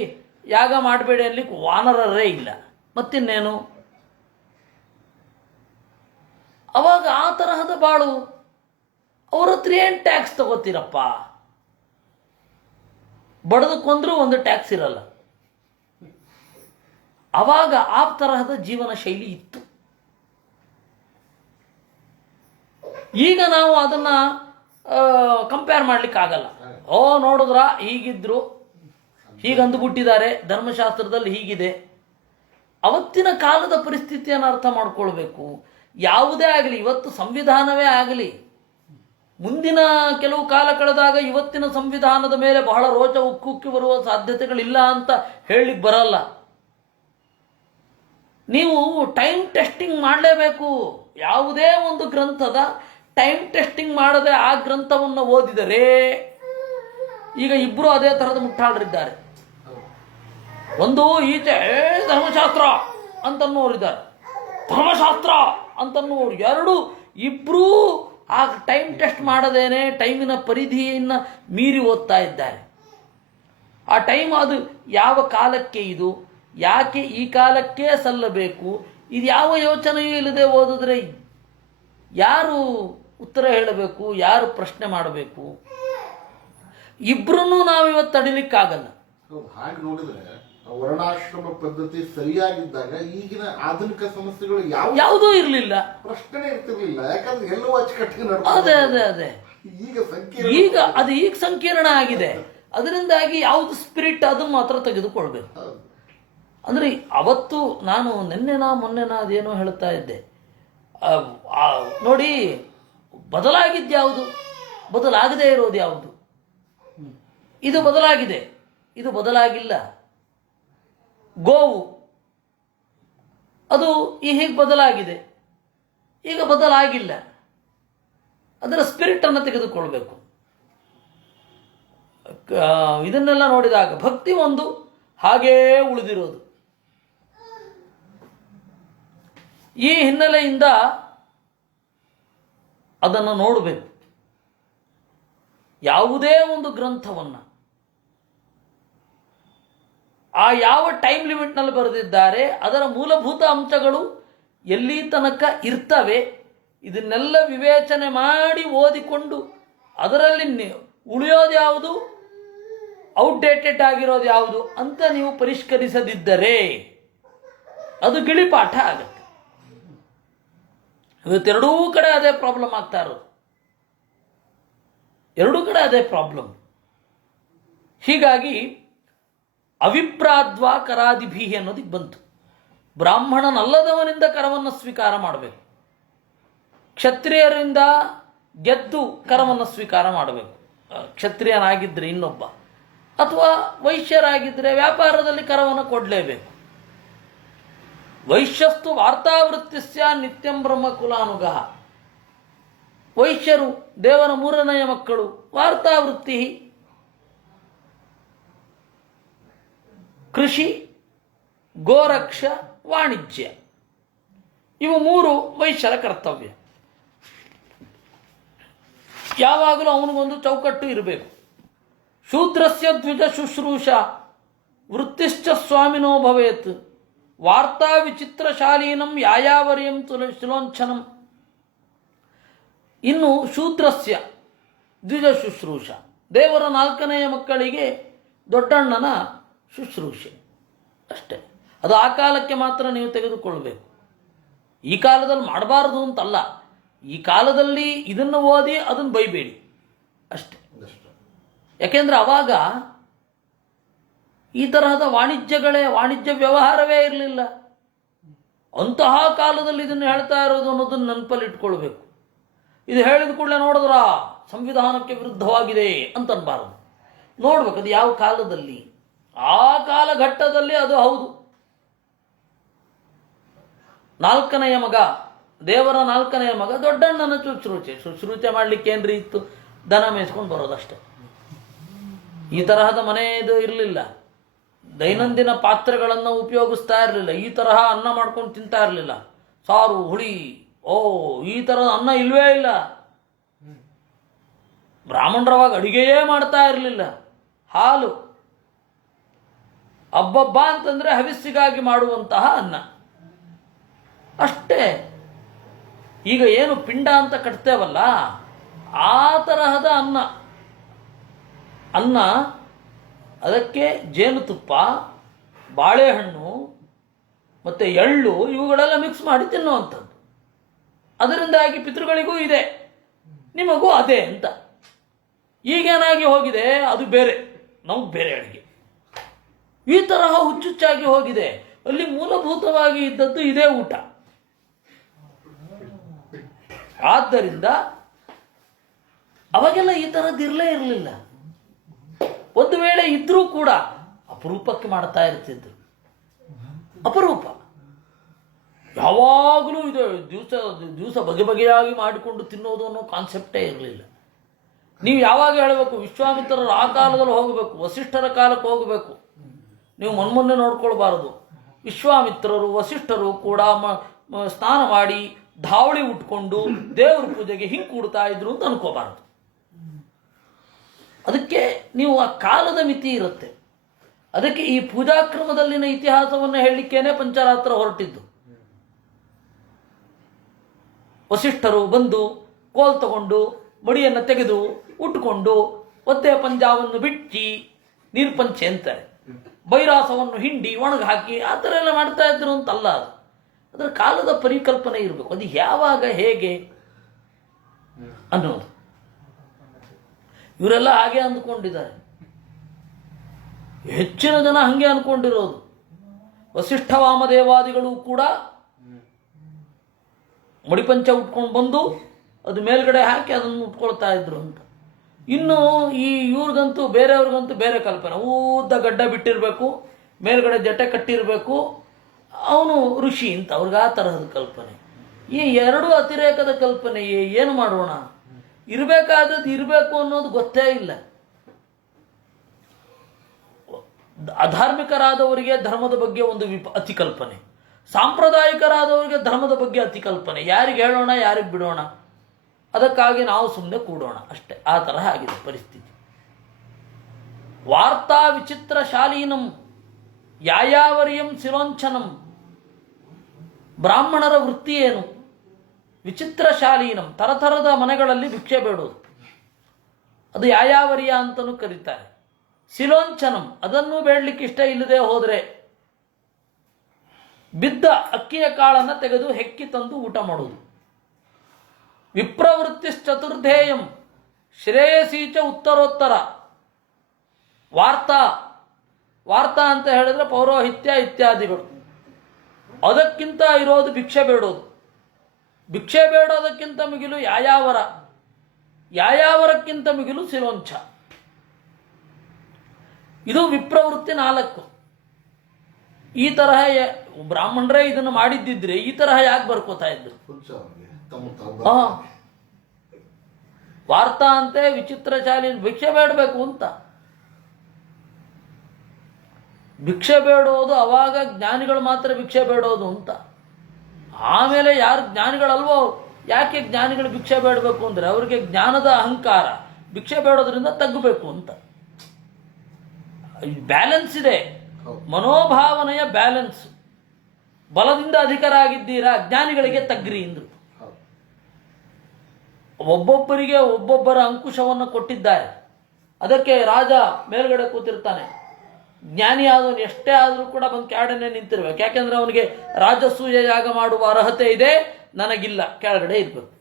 ಯಾಗ ಮಾಡಬೇಡಿ ಅನ್ಲಿಕ್ಕೆ ವಾನರರೇ ಇಲ್ಲ. ಮತ್ತಿನ್ನೇನು? ಅವಾಗ ಆ ತರಹದ ಬಾಳು. ಅವ್ರ ಹತ್ರ ಏನು ಟ್ಯಾಕ್ಸ್ ತಗೋತೀರಪ್ಪ? ಬಡದಕ್ಕೊಂದ್ರೂ ಒಂದು ಟ್ಯಾಕ್ಸ್ ಇರಲ್ಲ. ಅವಾಗ ಆ ತರಹದ ಜೀವನ ಶೈಲಿ ಇತ್ತು. ಈಗ ನಾವು ಅದನ್ನ ಕಂಪೇರ್ ಮಾಡ್ಲಿಕ್ಕೆ ಆಗಲ್ಲ. ಓ ನೋಡಿದ್ರ ಹೀಗಿದ್ರು, ಹೀಗಂದುಬಿಟ್ಟಿದ್ದಾರೆ, ಧರ್ಮಶಾಸ್ತ್ರದಲ್ಲಿ ಹೀಗಿದೆ. ಅವತ್ತಿನ ಕಾಲದ ಪರಿಸ್ಥಿತಿಯನ್ನು ಅರ್ಥ ಮಾಡ್ಕೊಳ್ಬೇಕು. ಯಾವುದೇ ಆಗಲಿ, ಇವತ್ತು ಸಂವಿಧಾನವೇ ಆಗಲಿ, ಮುಂದಿನ ಕೆಲವು ಕಾಲ ಕಳೆದಾಗ ಇವತ್ತಿನ ಸಂವಿಧಾನದ ಮೇಲೆ ಬಹಳ ರೋಚ ಉಕ್ಕುಕ್ಕಿ ಬರುವ ಸಾಧ್ಯತೆಗಳಿಲ್ಲ ಅಂತ ಹೇಳಲಿಕ್ಕೆ ಬರಲ್ಲ. ನೀವು ಟೈಮ್ ಟೆಸ್ಟಿಂಗ್ ಮಾಡಲೇಬೇಕು. ಯಾವುದೇ ಒಂದು ಗ್ರಂಥದ ಟೈಮ್ ಟೆಸ್ಟಿಂಗ್ ಮಾಡದೆ ಆ ಗ್ರಂಥವನ್ನು ಓದಿದರೆ, ಈಗ ಇಬ್ಬರು ಅದೇ ಥರದ ಮುಟ್ಟಾಳರಿದ್ದಾರೆ. ಒಂದು ಈಚೆ ಧರ್ಮಶಾಸ್ತ್ರ ಅಂತನ್ನೋರಿದ್ದಾರೆ, ಧರ್ಮಶಾಸ್ತ್ರ ಅಂತನ್ನೋರು. ಇಬ್ಬರೂ ಆ ಟೈಮ್ ಟೆಸ್ಟ್ ಮಾಡದೇನೆ ಟೈಮಿನ ಪರಿಧಿಯನ್ನು ಮೀರಿ ಓದ್ತಾ ಇದ್ದಾರೆ. ಆ ಟೈಮ್ ಅದು ಯಾವ ಕಾಲಕ್ಕೆ, ಇದು ಯಾಕೆ ಈ ಕಾಲಕ್ಕೆ ಸಲ್ಲಬೇಕು, ಇದು ಯಾವ ಯೋಚನೆಯೂ ಇಲ್ಲದೆ ಓದಿದ್ರೆ ಯಾರು ಉತ್ತರ ಹೇಳಬೇಕು, ಯಾರು ಪ್ರಶ್ನೆ ಮಾಡಬೇಕು? ಇಬ್ಬರನ್ನೂ ನಾವಿವತ್ತು ತಡಿಲಿಕ್ಕಾಗಲ್ಲ. ಹಾಗೆ ನೋಡಿದ್ರೆ ವರ್ಣಾಶ್ರಮ ಪದ್ಧತಿ ಸರಿಯಾಗಿದ್ದಾಗ ಈಗಿನ ಆಧುನಿಕ ಸಮಸ್ಯೆಗಳು ಯಾವುದೂ ಇರಲಿಲ್ಲ, ಪ್ರಶ್ನೆ ಇರ್ತಿರ್ಲಿಲ್ಲ. ಯಾಕಂದ್ರೆ ಎಲ್ಲವೂ ಅಚ್ಚುಕಟ್ಟಿಗೆ ಅದೇ ಈಗ ಈಗ ಸಂಕೀರ್ಣ ಆಗಿದೆ. ಅದರಿಂದಾಗಿ ಯಾವುದು ಸ್ಪಿರಿಟ್ ಅದನ್ನು ಮಾತ್ರ ತೆಗೆದುಕೊಳ್ಬೇಕು. ಅಂದ್ರೆ ಅವತ್ತು ನಾನು ಮೊನ್ನೆನಾ ಅದೇನೋ ಹೇಳ್ತಾ ಇದ್ದೆ ನೋಡಿ, ಬದಲಾಗಿದ್ಯಾವುದು, ಬದಲಾಗದೇ ಇರೋದು ಯಾವುದು? ಇದು ಬದಲಾಗಿದೆ, ಇದು ಬದಲಾಗಿಲ್ಲ. ಗೋವು ಅದು ಹೀಗೆ ಬದಲಾಗಿದೆ, ಈಗ ಬದಲಾಗಿಲ್ಲ. ಅದರ ಸ್ಪಿರಿಟ್ ಅನ್ನು ತೆಗೆದುಕೊಳ್ಬೇಕು. ಇದನ್ನೆಲ್ಲ ನೋಡಿದಾಗ ಭಕ್ತಿ ಒಂದು ಹಾಗೇ ಉಳಿದಿರೋದು. ಈ ಹಿನ್ನೆಲೆಯಿಂದ ಅದನ್ನು ನೋಡಬೇಕು. ಯಾವುದೇ ಒಂದು ಗ್ರಂಥವನ್ನು ಆ ಯಾವ ಟೈಮ್ ಲಿಮಿಟ್ನಲ್ಲಿ ಬರೆದಿದ್ದಾರೆ, ಅದರ ಮೂಲಭೂತ ಅಂಶಗಳು ಎಲ್ಲಿ ತನಕ ಇರ್ತವೆ, ಇದನ್ನೆಲ್ಲ ವಿವೇಚನೆ ಮಾಡಿ ಓದಿಕೊಂಡು ಅದರಲ್ಲಿ ಉಳಿಯೋದು ಯಾವುದು, ಔಟ್ಡೇಟೆಡ್ ಆಗಿರೋದು ಯಾವುದು ಅಂತ ನೀವು ಪರಿಷ್ಕರಿಸದಿದ್ದರೆ ಅದು ಗಿಳಿಪಾಠ ಆಗುತ್ತೆ. ಇವತ್ತೆರಡೂ ಕಡೆ ಅದೇ ಪ್ರಾಬ್ಲಮ್ ಆಗ್ತಾ ಇರೋದು. ಎರಡೂ ಕಡೆ ಅದೇ ಪ್ರಾಬ್ಲಮ್. ಹೀಗಾಗಿ ಅವಿಪ್ರಾದ್ವಾ ಕರಾದಿಭಿ ಅನ್ನೋದಕ್ಕೆ ಬಂತು. ಬ್ರಾಹ್ಮಣನಲ್ಲದವನಿಂದ ಕರವನ್ನು ಸ್ವೀಕಾರ ಮಾಡಬೇಕು, ಕ್ಷತ್ರಿಯರಿಂದ ಗೆದ್ದು ಕರವನ್ನು ಸ್ವೀಕಾರ ಮಾಡಬೇಕು. ಕ್ಷತ್ರಿಯನಾಗಿದ್ದರೆ ಇನ್ನೊಬ್ಬ, ಅಥವಾ ವೈಶ್ಯರಾಗಿದ್ದರೆ ವ್ಯಾಪಾರದಲ್ಲಿ ಕರವನ್ನು ಕೊಡಲೇಬೇಕು. ವೈಶ್ಯಸ್ತು ವಾರ್ತಾವೃತ್ತಿಸ್ಯ ನಿತ್ಯಂ ಬ್ರಹ್ಮಕುಲಾನುಗ. ವೈಶ್ಯರು ದೇವರ ಮೂರನೆಯ ಮಕ್ಕಳು. ವಾರ್ತಾವೃತ್ತಿ ಕೃಷಿ, ಗೋರಕ್ಷ, ವಾಣಿಜ್ಯ, ಇವು ಮೂರು ವೈಶ್ಯರ ಕರ್ತವ್ಯ. ಯಾವಾಗಲೂ ಅವನಿಗೊಂದು ಚೌಕಟ್ಟು ಇರಬೇಕು. ಶೂದ್ರಸ್ಯ ದ್ವಿಜ ಶುಶ್ರೂಷ ವೃತ್ತಿಶ್ಚ ಸ್ವಾಮಿನೋ ಭವೇತ್ ವಾರ್ತಾ ವಿಚಿತ್ರಶಾಲೀನಂ ಯಾಯಾವರ್ಯಂ ಸುಲೋಂಛನಂ. ಇನ್ನು ಶೂದ್ರಸ್ಯ ದ್ವಿಜ ಶುಶ್ರೂಷ, ದೇವರ ನಾಲ್ಕನೆಯ ಮಕ್ಕಳಿಗೆ ದೊಡ್ಡಣ್ಣನ ಶುಶ್ರೂಷೆ ಅಷ್ಟೇ. ಅದು ಆ ಕಾಲಕ್ಕೆ ಮಾತ್ರ ನೀವು ತೆಗೆದುಕೊಳ್ಬೇಕು. ಈ ಕಾಲದಲ್ಲಿ ಮಾಡಬಾರದು ಅಂತಲ್ಲ, ಈ ಕಾಲದಲ್ಲಿ ಇದನ್ನು ಓದಿ ಅದನ್ನು ಬೈಬೇಡಿ ಅಷ್ಟೆ. ಯಾಕೆಂದ್ರೆ ಅವಾಗ ಈ ತರಹದ ವಾಣಿಜ್ಯ ವ್ಯವಹಾರವೇ ಇರಲಿಲ್ಲ. ಅಂತಹ ಕಾಲದಲ್ಲಿ ಇದನ್ನು ಹೇಳ್ತಾ ಇರೋದು ಅನ್ನೋದನ್ನು ನೆನಪಲ್ಲಿ ಇಟ್ಕೊಳ್ಬೇಕು. ಇದು ಹೇಳಿದ ಕೂಡಲೇ ನೋಡಿದ್ರ ಸಂವಿಧಾನಕ್ಕೆ ವಿರುದ್ಧವಾಗಿದೆ ಅಂತ ಅನ್ಬಾರದು. ನೋಡ್ಬೇಕು ಅದು ಯಾವ ಕಾಲದಲ್ಲಿ, ಆ ಕಾಲಘಟ್ಟದಲ್ಲಿ ಅದು ಹೌದು. 4ನೆಯ ಮಗ, ದೇವರ 4ನೆಯ ಮಗ ದೊಡ್ಡಣ್ಣನ ಶುಶ್ರೂಷೆ ಮಾಡ್ಲಿಕ್ಕೆ ಏನ್ರಿ ಇತ್ತು, ದನ ಮೇಯಿಸ್ಕೊಂಡು ಬರೋದಷ್ಟೆ. ಈ ತರಹದ ಮನೆಯದು ಇರಲಿಲ್ಲ. ದೈನಂದಿನ ಪಾತ್ರೆಗಳನ್ನು ಉಪಯೋಗಿಸ್ತಾ ಇರಲಿಲ್ಲ. ಈ ತರಹ ಅನ್ನ ಮಾಡ್ಕೊಂಡು ತಿಂತಾ ಇರಲಿಲ್ಲ. ಸಾರು, ಹುಳಿ, ಈ ಥರದ ಅನ್ನ ಇಲ್ವೇ ಇಲ್ಲ. ಬ್ರಾಹ್ಮಣರವಾಗ ಅಡಿಗೆಯೇ ಮಾಡ್ತಾ ಇರಲಿಲ್ಲ. ಹಾಲು ಹಬ್ಬಬ್ಬ ಅಂತಂದ್ರೆ ಹವಿಸ್ಸಿಗಾಗಿ ಮಾಡುವಂತಹ ಅನ್ನ ಅಷ್ಟೇ. ಈಗ ಏನು ಪಿಂಡ ಅಂತ ಕಟ್ತೇವಲ್ಲ, ಆ ತರಹದ ಅನ್ನ ಅದಕ್ಕೆ ಜೇನುತುಪ್ಪ, ಬಾಳೆಹಣ್ಣು ಮತ್ತು ಎಳ್ಳು ಇವುಗಳೆಲ್ಲ ಮಿಕ್ಸ್ ಮಾಡಿ ತಿನ್ನುವಂಥದ್ದು. ಅದರಿಂದಾಗಿ ಪಿತೃಗಳಿಗೂ ಇದೆ, ನಿಮಗೂ ಅದೇ ಅಂತ. ಈಗೇನಾಗಿ ಹೋಗಿದೆ, ಅದು ಬೇರೆ, ನಮಗೆ ಬೇರೆ ಅಡುಗೆ. ಈ ತರಹ ಹುಚ್ಚುಚ್ಚಾಗಿ ಹೋಗಿದೆ. ಅಲ್ಲಿ ಮೂಲಭೂತವಾಗಿ ಇದ್ದದ್ದು ಇದೇ ಊಟ. ಆದ್ದರಿಂದ ಅವಾಗೆಲ್ಲ ಈ ಥರದ್ದು ಇರಲೇ ಇರಲಿಲ್ಲ. ಒಂದು ವೇಳೆ ಇದ್ರೂ ಕೂಡ ಅಪರೂಪಕ್ಕೆ ಮಾಡ್ತಾ ಇರ್ತಿದ್ರು. ಅಪರೂಪ. ಯಾವಾಗಲೂ ಇದು ದಿವಸ ಬಗೆಯಾಗಿ ಮಾಡಿಕೊಂಡು ತಿನ್ನೋದು ಅನ್ನೋ ಕಾನ್ಸೆಪ್ಟೇ ಇರಲಿಲ್ಲ. ನೀವು ಯಾವಾಗ ಹೇಳಬೇಕು, ವಿಶ್ವಾಮಿತ್ರರ ಆ ಕಾಲದಲ್ಲಿ ಹೋಗಬೇಕು, ವಸಿಷ್ಠರ ಕಾಲಕ್ಕೆ ಹೋಗಬೇಕು. ನೀವು ಮೊನ್ನೆ ನೋಡ್ಕೊಳ್ಬಾರದು. ವಿಶ್ವಾಮಿತ್ರರು ವಸಿಷ್ಠರು ಕೂಡ ಸ್ನಾನ ಮಾಡಿ ಧಾವಳಿ ಉಟ್ಕೊಂಡು ದೇವ್ರ ಪೂಜೆಗೆ ಹಿಂಗೆ ಕೂಡ್ತಾ ಇದ್ರು ಅಂತ ಅನ್ಕೋಬಾರದು. ಅದಕ್ಕೆ ನೀವು ಆ ಕಾಲದ ಮಿತಿ ಇರುತ್ತೆ. ಅದಕ್ಕೆ ಈ ಪೂಜಾಕ್ರಮದಲ್ಲಿನ ಇತಿಹಾಸವನ್ನು ಹೇಳಲಿಕ್ಕೇನೆ ಪಂಚರಾತ್ರ ಹೊರಟಿದ್ದು. ವಸಿಷ್ಠರು ಬಂದು ಕೋಲ್ ತಗೊಂಡು ಮಡಿಯನ್ನು ತೆಗೆದು ಉಟ್ಕೊಂಡು ಒದ್ದೆ ಪಂಜಾವನ್ನು ಬಿಚ್ಚಿ ನೀರ್ಪಂಚೆ ಅಂತಾರೆ, ಬೈರಾಸವನ್ನು ಹಿಂಡಿ ಒಣಗಿ ಹಾಕಿ ಆ ಥರ ಎಲ್ಲ ಮಾಡ್ತಾ ಇದ್ರು ಅಂತಲ್ಲ. ಅದು ಅದರ ಕಾಲದ ಪರಿಕಲ್ಪನೆ ಇರಬೇಕು. ಅದು ಯಾವಾಗ ಹೇಗೆ ಅನ್ನೋದು. ಇವರೆಲ್ಲ ಹಾಗೆ ಅಂದ್ಕೊಂಡಿದ್ದಾರೆ. ಹೆಚ್ಚಿನ ಜನ ಹಾಗೆ ಅಂದ್ಕೊಂಡಿರೋದು. ವಸಿಷ್ಠ ವಾಮದೇವಾದಿಗಳು ಕೂಡ ಮಡಿಪಂಚ ಉಟ್ಕೊಂಡು ಬಂದು ಅದು ಮೇಲ್ಗಡೆ ಹಾಕಿ ಅದನ್ನು ಉಟ್ಕೊಳ್ತಾ ಇದ್ರು ಅಂತ. ಇನ್ನು ಈ ಇವ್ರಿಗಂತೂ ಬೇರೆಯವ್ರಿಗಂತೂ ಬೇರೆ ಕಲ್ಪನೆ. ಉದ್ದ ಗಡ್ಡ ಬಿಟ್ಟಿರಬೇಕು, ಮೇಲ್ಗಡೆ ಜಟೆ ಕಟ್ಟಿರಬೇಕು, ಅವನು ಋಷಿ ಅಂತ ಅವ್ರಿಗೆ ಆ ತರಹದ ಕಲ್ಪನೆ. ಈ ಎರಡೂ ಅತಿರೇಕದ ಕಲ್ಪನೆ. ಏನು ಮಾಡೋಣ? ಇರಬೇಕಾದದ್ದು ಇರಬೇಕು ಅನ್ನೋದು ಗೊತ್ತೇ ಇಲ್ಲ. ಅಧಾರ್ಮಿಕರಾದವರಿಗೆ ಧರ್ಮದ ಬಗ್ಗೆ ಒಂದು ಅತಿಕಲ್ಪನೆ, ಸಾಂಪ್ರದಾಯಿಕರಾದವರಿಗೆ ಧರ್ಮದ ಬಗ್ಗೆ ಅತಿಕಲ್ಪನೆ. ಯಾರಿಗೆ ಹೇಳೋಣ, ಯಾರಿಗೆ ಬಿಡೋಣ? ಅದಕ್ಕಾಗಿ ನಾವು ಸುಮ್ಮನೆ ಕೂಡೋಣ ಅಷ್ಟೇ. ಆ ತರಹ ಆಗಿದೆ ಪರಿಸ್ಥಿತಿ. ವಾರ್ತಾ ವಿಚಿತ್ರ ಶಾಲೀನಂ ಯಾಯಾವರಿಯಂ ಶಿರೋಂಚನಂ. ಬ್ರಾಹ್ಮಣರ ವೃತ್ತಿ ಏನು? ವಿಚಿತ್ರ ಶಾಲೀನಂ, ತರತರದ ಮನೆಗಳಲ್ಲಿ ಭಿಕ್ಷೆ ಬೇಡೋದು. ಅದು ಯಾಯಾವರಿಯ ಅಂತಲೂ ಕರೀತಾರೆ. ಶಿಲೋಂಚನಂ, ಅದನ್ನು ಬೇಡಲಿಕ್ಕೆ ಇಷ್ಟ ಇಲ್ಲದೆ ಹೋದರೆ ಬಿದ್ದ ಅಕ್ಕಿಯ ಕಾಳನ್ನು ತೆಗೆದು ಹೆಕ್ಕಿ ತಂದು ಊಟ ಮಾಡೋದು. ವಿಪ್ರವೃತ್ತಿಶ್ಚತುರ್ಧೇಯಂ ಶ್ರೇಯಸೀಚ ಉತ್ತರೋತ್ತರ. ವಾರ್ತಾ ಅಂತ ಹೇಳಿದ್ರೆ ಪೌರೋಹಿತ್ಯ ಇತ್ಯಾದಿಗಳು. ಅದಕ್ಕಿಂತ ಇರೋದು ಭಿಕ್ಷೆ ಬೇಡೋದು. ಭಿಕ್ಷೆ ಬೇಡೋದಕ್ಕಿಂತ ಮಿಗಿಲು ಯಾಯಾವರಕ್ಕಿಂತ ಮಿಗಿಲು ಶಿಲೋಂಚ. ಇದು ವಿಪ್ರವೃತ್ತಿ 4. ಈ ತರಹ ಬ್ರಾಹ್ಮಣರೇ ಇದನ್ನು ಮಾಡಿದ್ದಿದ್ರೆ ಈ ತರಹ ಯಾಕೆ ಬರ್ಕೋತಾ ಇದ್ರು? ವಾರ್ತಾ ಅಂತೆ ವಿಚಿತ್ರ ಶಾಲಿ ಭಿಕ್ಷೆ ಬೇಡಬೇಕು ಅಂತ. ಭಿಕ್ಷೆ ಬೇಡೋದು ಅವಾಗ ಜ್ಞಾನಿಗಳು ಮಾತ್ರ ಭಿಕ್ಷೆ ಬೇಡೋದು ಅಂತ. ಆಮೇಲೆ ಯಾರು ಜ್ಞಾನಿಗಳಲ್ವೋ, ಯಾಕೆ ಜ್ಞಾನಿಗಳು ಭಿಕ್ಷೆ ಬೇಡಬೇಕು ಅಂದ್ರೆ ಅವರಿಗೆ ಜ್ಞಾನದ ಅಹಂಕಾರ ಭಿಕ್ಷೆ ಬೇಡೋದ್ರಿಂದ ತಗ್ಗಬೇಕು ಅಂತ. ಬ್ಯಾಲೆನ್ಸ್ ಇದೆ, ಮನೋಭಾವನೆಯ ಬ್ಯಾಲೆನ್ಸ್. ಬಲದಿಂದ ಅಧಿಕರಾಗಿದ್ದೀರಾ, ಜ್ಞಾನಿಗಳಿಗೆ ತಗ್ರಿ ಅಂದ್ರು. ಒಬ್ಬೊಬ್ಬರಿಗೆ ಒಬ್ಬೊಬ್ಬರ ಅಂಕುಶವನ್ನು ಕೊಟ್ಟಿದ್ದಾರೆ. ಅದಕ್ಕೆ ರಾಜ ಮೇಲ್ಗಡೆ ಕೂತಿರ್ತಾನೆ, ಜ್ಞಾನಿ ಆದವನು ಎಷ್ಟೇ ಆದರೂ ಕೂಡ ಬಂದು ಕೆಳಗಡೆ ನಿಂತಿರ್ಬೇಕು. ಯಾಕೆಂದ್ರೆ ಅವನಿಗೆ ರಾಜಸೂಯ ಯಾಗ ಮಾಡುವ ಅರ್ಹತೆ ಇದೆ, ನನಗಿಲ್ಲ, ಕೆಳಗಡೆ ಇರ್ಬೇಕು.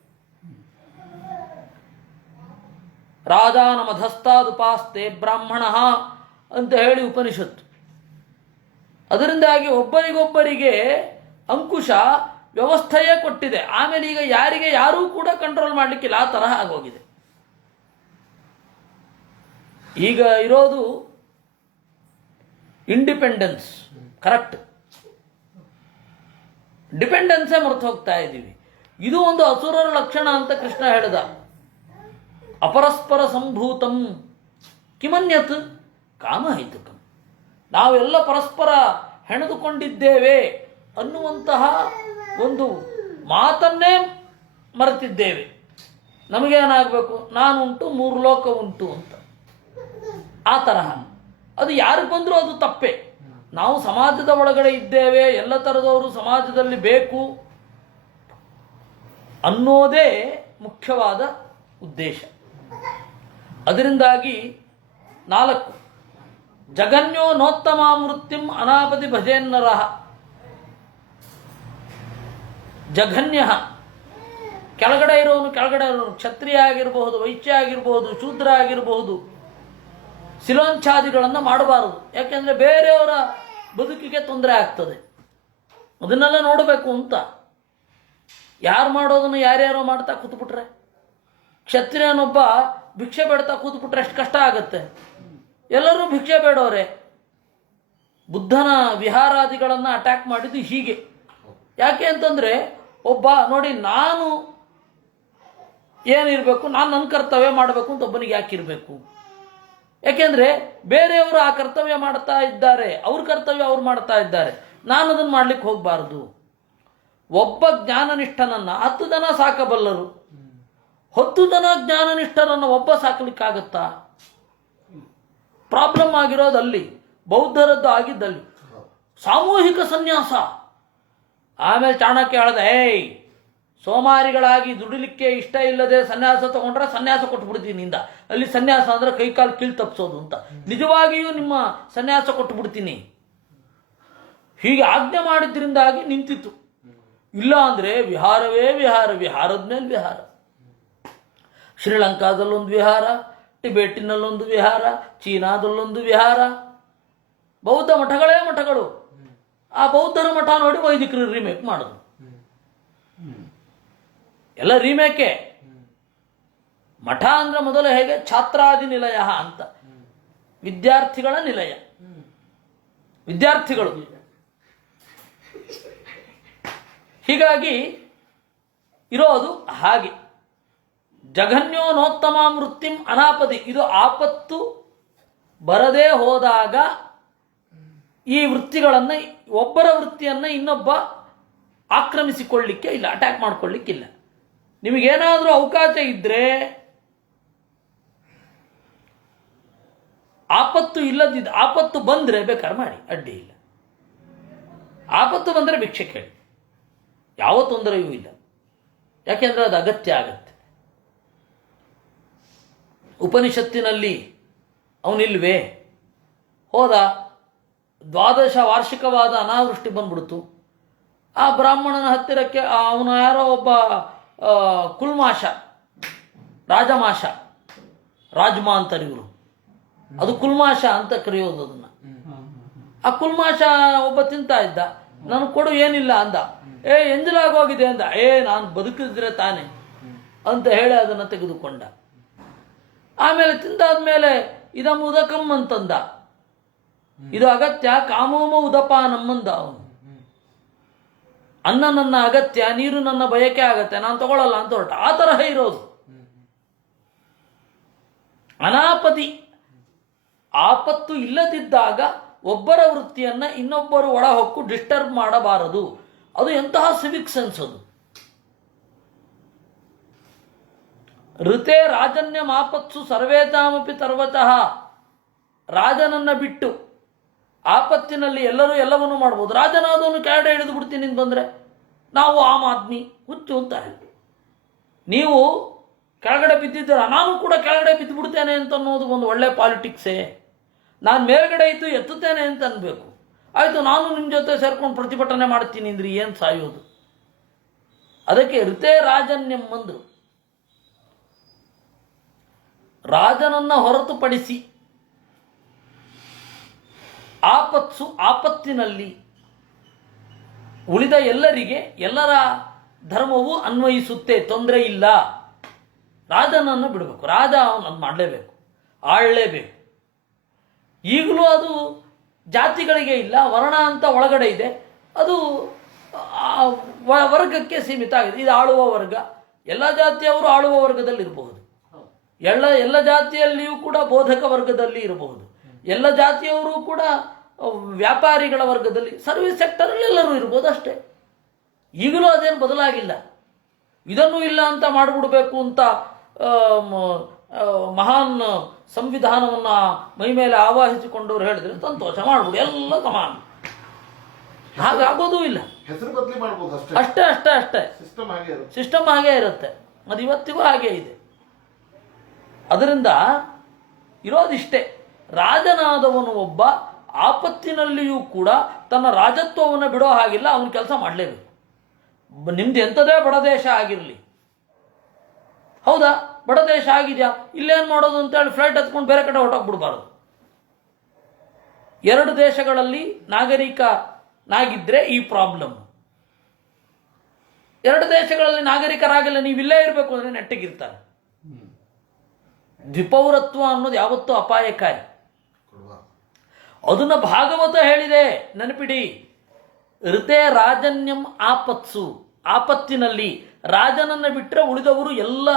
ರಾಜಾನಮಧಸ್ತಾದುಪಾಸ್ತೆ ಬ್ರಾಹ್ಮಣ ಅಂತ ಹೇಳಿ ಉಪನಿಷತ್ತು. ಅದರಿಂದಾಗಿ ಒಬ್ಬರಿಗೊಬ್ಬರಿಗೆ ಅಂಕುಶ ವ್ಯವಸ್ಥೆಯೇ ಕೊಟ್ಟಿದೆ. ಆಮೇಲೆ ಈಗ ಯಾರಿಗೆ ಯಾರೂ ಕೂಡ ಕಂಟ್ರೋಲ್ ಮಾಡಲಿಕ್ಕಿಲ್ಲ, ಆ ತರಹ ಆಗೋಗಿದೆ. ಈಗ ಇರೋದು ಇಂಡಿಪೆಂಡೆನ್ಸ್, ಕರೆಕ್ಟ್. ಡಿಪೆಂಡೆನ್ಸೇ ಮರೆತು ಹೋಗ್ತಾ ಇದ್ದೀವಿ. ಇದು ಒಂದು ಅಸುರರ ಲಕ್ಷಣ ಅಂತ ಕೃಷ್ಣ ಹೇಳಿದ. ಅಪರಸ್ಪರ ಸಂಭೂತಂ ಕಿಮನ್ಯತ್ ಕಾಮಹೈತುಕಂ. ನಾವೆಲ್ಲ ಪರಸ್ಪರ ಹೆಣೆದುಕೊಂಡಿದ್ದೇವೆ ಅನ್ನುವಂತಹ ಒಂದು ಮಾತನ್ನೇ ಮರೆತಿದ್ದೇವೆ. ನಮಗೇನಾಗಬೇಕು, ನಾನುಂಟು ಮೂರು ಲೋಕ ಉಂಟು ಅಂತ. ಆ ತರಹ ಅದು ಯಾರಿಗೆ ಬಂದರೂ ಅದು ತಪ್ಪೇ. ನಾವು ಸಮಾಜದ ಒಳಗಡೆ ಇದ್ದೇವೆ, ಎಲ್ಲ ಥರದವರು ಸಮಾಜದಲ್ಲಿ ಬೇಕು ಅನ್ನೋದೇ ಮುಖ್ಯವಾದ ಉದ್ದೇಶ. ಅದರಿಂದಾಗಿ 4 ಜಗನ್ಯೋ ನೋತ್ತಮಾಮೃತ್ಯಂ ಅನಾಪದಿ ಭಜೇನ್ನರ. ಜಘನ್ಯ, ಕೆಳಗಡೆ ಇರೋನು ಕೆಳಗಡೆ ಇರೋನು, ಕ್ಷತ್ರಿಯ ಆಗಿರಬಹುದು, ವೈಶ್ಯ ಆಗಿರಬಹುದು, ಶೂದ್ರ ಆಗಿರಬಹುದು, ಶಿಲೋಂಚಾದಿಗಳನ್ನು ಮಾಡಬಾರದು. ಯಾಕೆಂದರೆ ಬೇರೆಯವರ ಬದುಕಿಗೆ ತೊಂದರೆ ಆಗ್ತದೆ. ಅದನ್ನೆಲ್ಲ ನೋಡಬೇಕು ಅಂತ. ಯಾರು ಮಾಡೋದನ್ನು ಯಾರ್ಯಾರೋ ಮಾಡ್ತಾ ಕೂತ್ಬಿಟ್ರೆ, ಕ್ಷತ್ರಿಯನೊಬ್ಬ ಭಿಕ್ಷೆ ಬೇಡ್ತಾ ಕೂತ್ಬಿಟ್ರೆ ಎಷ್ಟು ಕಷ್ಟ ಆಗುತ್ತೆ. ಎಲ್ಲರೂ ಭಿಕ್ಷೆ ಬೇಡೋರೆ. ಬುದ್ಧನ ವಿಹಾರಾದಿಗಳನ್ನು ಅಟ್ಯಾಕ್ ಮಾಡಿದ್ದು ಹೀಗೆ. ಯಾಕೆ ಅಂತಂದರೆ, ಒಬ್ಬ ನೋಡಿ, ನಾನು ಏನಿರಬೇಕು, ನಾನು ನನ್ನ ಕರ್ತವ್ಯ ಮಾಡಬೇಕು ಅಂತ ಒಬ್ಬನಿಗೆ ಯಾಕಿರಬೇಕು? ಯಾಕೆಂದರೆ ಬೇರೆಯವರು ಆ ಕರ್ತವ್ಯ ಮಾಡ್ತಾ ಇದ್ದಾರೆ, ಅವ್ರ ಕರ್ತವ್ಯ ಅವ್ರು ಮಾಡ್ತಾ ಇದ್ದಾರೆ, ನಾನು ಅದನ್ನು ಮಾಡ್ಲಿಕ್ಕೆ ಹೋಗಬಾರ್ದು. ಒಬ್ಬ ಜ್ಞಾನನಿಷ್ಠನನ್ನು 10 ಜನ ಸಾಕಬಲ್ಲರು, 10 ಜನ ಜ್ಞಾನನಿಷ್ಠರನ್ನು ಒಬ್ಬ ಸಾಕಲಿಕ್ಕಾಗತ್ತಾ? ಪ್ರಾಬ್ಲಮ್ ಆಗಿರೋದಲ್ಲಿ, ಬೌದ್ಧರದ್ದು ಆಗಿದ್ದಲ್ಲಿ ಸಾಮೂಹಿಕ ಸನ್ಯಾಸ. ಆಮೇಲೆ ಚಾಣಕ್ಯ ಹೇಳ್ದ, ಸೋಮಾರಿಗಳಾಗಿ ದುಡಿಲಿಕ್ಕೆ ಇಷ್ಟ ಇಲ್ಲದೆ ಸನ್ಯಾಸ ತಗೊಂಡ್ರೆ ಸನ್ಯಾಸ ಕೊಟ್ಬಿಡ್ತೀನಿ ನಿಂದ. ಅಲ್ಲಿ ಸನ್ಯಾಸ ಅಂದರೆ ಕೈಕಾಲು ಕೀಳು ತಪ್ಪಿಸೋದು ಅಂತ. ನಿಜವಾಗಿಯೂ ನಿಮ್ಮ ಸನ್ಯಾಸ ಕೊಟ್ಬಿಡ್ತೀನಿ. ಹೀಗೆ ಆಜ್ಞೆ ಮಾಡಿದ್ರಿಂದಾಗಿ ನಿಂತಿತ್ತು. ಇಲ್ಲ ಅಂದರೆ ವಿಹಾರವೇ ವಿಹಾರ, ವಿಹಾರದ ಮೇಲೆ ವಿಹಾರ. ಶ್ರೀಲಂಕಾದಲ್ಲೊಂದು ವಿಹಾರ, ಟಿಬೇಟಿನಲ್ಲೊಂದು ವಿಹಾರ, ಚೀನಾದಲ್ಲೊಂದು ವಿಹಾರ, ಬೌದ್ಧ ಮಠಗಳೇ ಮಠಗಳು. ಆ ಬೌದ್ಧರ ಮಠ ನೋಡಿ ವೈದಿಕರು ರಿಮೇಕ್ ಮಾಡೋದು. ಎಲ್ಲ ರೀಮೇಕೆ. ಮಠ ಅಂದ್ರೆ ಮೊದಲು ಹೇಗೆ ಛಾತ್ರಾದಿ ನಿಲಯ ಅಂತ, ವಿದ್ಯಾರ್ಥಿಗಳ ನಿಲಯ, ವಿದ್ಯಾರ್ಥಿಗಳು. ಹೀಗಾಗಿ ಇರೋದು ಹಾಗೆ. ಜಘನ್ಯೋ ನೋತ್ತಮ ಮೃತ್ಯುಂ ಅನಾಪದಿ. ಇದು ಆಪತ್ತು ಬರದೇ ಹೋದಾಗ ಈ ವೃತ್ತಿಗಳನ್ನು, ಒಬ್ಬರ ವೃತ್ತಿಯನ್ನು ಇನ್ನೊಬ್ಬ ಆಕ್ರಮಿಸಿಕೊಳ್ಳಿಕ್ಕೆ ಇಲ್ಲ, ಅಟ್ಯಾಕ್ ಮಾಡಿಕೊಳ್ಳಿಕ್ಕಿಲ್ಲ. ನಿಮಗೇನಾದರೂ ಅವಕಾಶ ಇದ್ದರೆ, ಆಪತ್ತು ಇಲ್ಲದಿದ್ದ, ಆಪತ್ತು ಬಂದರೆ ಬೇಕಾದ್ರೆ ಮಾಡಿ, ಅಡ್ಡಿ ಇಲ್ಲ. ಆಪತ್ತು ಬಂದರೆ ಭಿಕ್ಷೆ ಕೇಳಿ, ಯಾವ ತೊಂದರೆಯೂ ಇಲ್ಲ. ಯಾಕೆಂದರೆ ಅದು ಅಗತ್ಯ ಆಗತ್ತೆ. ಉಪನಿಷತ್ತಿನಲ್ಲಿ ಅವನಿಲ್ವೇ? ಹೋದ, 12 ವಾರ್ಷಿಕವಾದ ಅನಾವೃಷ್ಟಿ ಬಂದ್ಬಿಡ್ತು. ಆ ಬ್ರಾಹ್ಮಣನ ಹತ್ತಿರಕ್ಕೆ ಅವನು ಯಾರೋ ಒಬ್ಬ ಕುಲ್ಮಾಷ, ರಾಜಮಾಷ, ರಾಜಮಾ ಅಂತಾರೆ ಇವರು, ಅದು ಕುಲ್ಮಾಷ ಅಂತ ಕರೆಯೋದು ಅದನ್ನು. ಆ ಕುಲ್ಮಾಷ ಒಬ್ಬ ತಿಂತಾ ಇದ್ದ, ನನಗೆ ಕೊಡು, ಏನಿಲ್ಲ ಅಂದ. ಎಂಜಲಾಗೋಗಿದೆ ಅಂದ. ನಾನು ಬದುಕಿದ್ರೆ ತಾನೆ ಅಂತ ಹೇಳಿ ಅದನ್ನು ತೆಗೆದುಕೊಂಡ. ಆಮೇಲೆ ತಿಂದಾದ್ಮೇಲೆ ಇದಮ್ಮ ಉದಕಂ ಅಂತಂದ. ಇದು ಅಗತ್ಯ, ಕಾಮೋಮ ಉದಪಾನಮ್ಮಂದ ಅವನು. ಅನ್ನ ನನ್ನ ಅಗತ್ಯ, ನೀರು ನನ್ನ ಬಯಕೆ ಆಗತ್ತೆ, ನಾನು ತಗೊಳ್ಳಲ್ಲ ಅಂತ ಹೊರಟ. ಆ ತರಹ ಇರೋದು ಅನಾಪದಿ. ಆಪತ್ತು ಇಲ್ಲದಿದ್ದಾಗ ಒಬ್ಬರ ವೃತ್ತಿಯನ್ನು ಇನ್ನೊಬ್ಬರು ಒಳ ಹೊಕ್ಕು ಡಿಸ್ಟರ್ಬ್ ಮಾಡಬಾರದು. ಅದು ಎಂತಹ ಸಿವಿಕ್ ಸೆನ್ಸ್ ಅದು. ಋತೆ ರಾಜನ್ಯ ಮಾಪತ್ಸು ಸರ್ವೇತಾಮಪಿ ತರ್ವತಃ. ರಾಜನನ್ನ ಬಿಟ್ಟು ಆಪತ್ತಿನಲ್ಲಿ ಎಲ್ಲರೂ ಎಲ್ಲವನ್ನೂ ಮಾಡ್ಬೋದು. ರಾಜನಾದವನು ಕೆಳಗಡೆ ಹಿಡಿದು ಬಿಡ್ತೀನಿ ಅಂತ ಬಂದರೆ ನಾವು ಆಮ್ ಆದ್ಮಿ ಹುಚ್ಚು ಅಂತ ಹೇಳಿ, ನೀವು ಕೆಳಗಡೆ ಬಿದ್ದಿದ್ದೀರ, ನಾನು ಕೂಡ ಕೆಳಗಡೆ ಬಿದ್ದು ಬಿಡ್ತೇನೆ ಅಂತ ಅನ್ನೋದು ಒಂದು ಒಳ್ಳೆ ಪಾಲಿಟಿಕ್ಸೇ. ನಾನು ಮೇಲ್ಗಡೆ ಇದ್ದು ಎತ್ತುತ್ತೇನೆ ಅಂತ ಅನ್ಬೇಕು. ಆಯಿತು, ನಾನು ನಿಮ್ಮ ಜೊತೆ ಸೇರ್ಕೊಂಡು ಪ್ರತಿಭಟನೆ ಮಾಡ್ತೀನಿ ಅಂದ್ರೆ ಏನು ಸಾಯೋದು? ಅದಕ್ಕೆ ಋತೆ ರಾಜನ್ಯಂ ಅಂದ್ರು. ರಾಜನನ್ನ ಹೊರತುಪಡಿಸಿ ಆಪತ್ತಿನಲ್ಲಿ ಉಳಿದ ಎಲ್ಲರಿಗೆ ಎಲ್ಲರ ಧರ್ಮವು ಅನ್ವಯಿಸುತ್ತೆ, ತೊಂದರೆ ಇಲ್ಲ. ರಾಜನನ್ನು ಬಿಡಬೇಕು, ರಾಜ ಅವನನ್ನು ಮಾಡಲೇಬೇಕು, ಆಳಲೇಬೇಕು. ಈಗಲೂ ಅದು ಜಾತಿಗಳಿಗೆ ಇಲ್ಲ, ವರ್ಣ ಅಂತ ಒಳಗಡೆ ಇದೆ, ಅದು ವರ್ಗಕ್ಕೆ ಸೀಮಿತ ಆಗಿದೆ. ಇದು ಆಳುವ ವರ್ಗ, ಎಲ್ಲ ಜಾತಿಯವರು ಆಳುವ ವರ್ಗದಲ್ಲಿ ಇರಬಹುದು, ಎಲ್ಲ ಜಾತಿಯಲ್ಲಿಯೂ ಕೂಡ ಬೋಧಕ ವರ್ಗದಲ್ಲಿ ಇರಬಹುದು, ಎಲ್ಲ ಜಾತಿಯವರು ಕೂಡ ವ್ಯಾಪಾರಿಗಳ ವರ್ಗದಲ್ಲಿ, ಸರ್ವಿಸ್ ಸೆಕ್ಟರಲ್ಲಿ ಎಲ್ಲರೂ ಇರ್ಬೋದು ಅಷ್ಟೇ. ಈಗಲೂ ಅದೇನು ಬದಲಾಗಿಲ್ಲ. ಇದನ್ನು ಇಲ್ಲ ಅಂತ ಮಾಡಿಬಿಡ್ಬೇಕು ಅಂತ ಮಹಾನ್ ಸಂವಿಧಾನವನ್ನು ಮೈ ಮೇಲೆ ಆವಾಹಿಸಿಕೊಂಡವ್ರು ಹೇಳಿದ್ರೆ ಸಂತೋಷ, ಮಾಡ್ಬಿಡು, ಎಲ್ಲ ಸಮಾನ. ಹಾಗಾಗೋದೂ ಇಲ್ಲ, ಹೆಸರು ಬದಲಿ ಮಾಡ್ಬೋದು ಅಷ್ಟೇ. ಅಷ್ಟೇ ಅಷ್ಟೇ ಅಷ್ಟೇ. ಸಿಸ್ಟಮ್ ಹಾಗೆ ಇರುತ್ತೆ, ಅದು ಇವತ್ತಿಗೂ ಹಾಗೆ ಇದೆ. ಅದರಿಂದ ಇರೋದಿಷ್ಟೇ, ರಾಜನಾದವನು ಒಬ್ಬ ಆಪತ್ತಿನಲ್ಲಿಯೂ ಕೂಡ ತನ್ನ ರಾಜತ್ವವನ್ನು ಬಿಡೋ ಹಾಗಿಲ್ಲ, ಅವನ ಕೆಲಸ ಮಾಡಲೇಬೇಕು. ನಿಮ್ದು ಎಂಥದೇ ಬಡದೇಶ ಆಗಿರಲಿ, ಹೌದಾ, ಬಡದೇಶ ಆಗಿದೆಯಾ, ಇಲ್ಲೇನು ಮಾಡೋದು ಅಂತೇಳಿ ಫ್ಲೈಟ್ ಹತ್ಕೊಂಡು ಬೇರೆ ಕಡೆ ಹೊರಟೋಗ್ಬಿಡ್ಬಾರ್ದು. ಎರಡು ದೇಶಗಳಲ್ಲಿ ನಾಗರಿಕನಾಗಿದ್ದರೆ ಈ ಪ್ರಾಬ್ಲಮ್. ಎರಡು ದೇಶಗಳಲ್ಲಿ ನಾಗರಿಕರಾಗಿಲ್ಲ, ನೀವು ಇಲ್ಲೇ ಇರಬೇಕು ಅಂದರೆ ನೆಟ್ಟಗಿರ್ತಾರೆ. ದ್ವಿಪೌರತ್ವ ಅನ್ನೋದು ಯಾವತ್ತೂ ಅಪಾಯಕಾರಿ. ಅದನ್ನ ಭಾಗವತ ಹೇಳಿದೆ, ನೆನಪಿಡಿ. ಋತೆ ರಾಜನ್ಯಂ ಆಪತ್ಸು, ಆಪತ್ತಿನಲ್ಲಿ ರಾಜನನ್ನು ಬಿಟ್ಟರೆ ಉಳಿದವರು ಎಲ್ಲ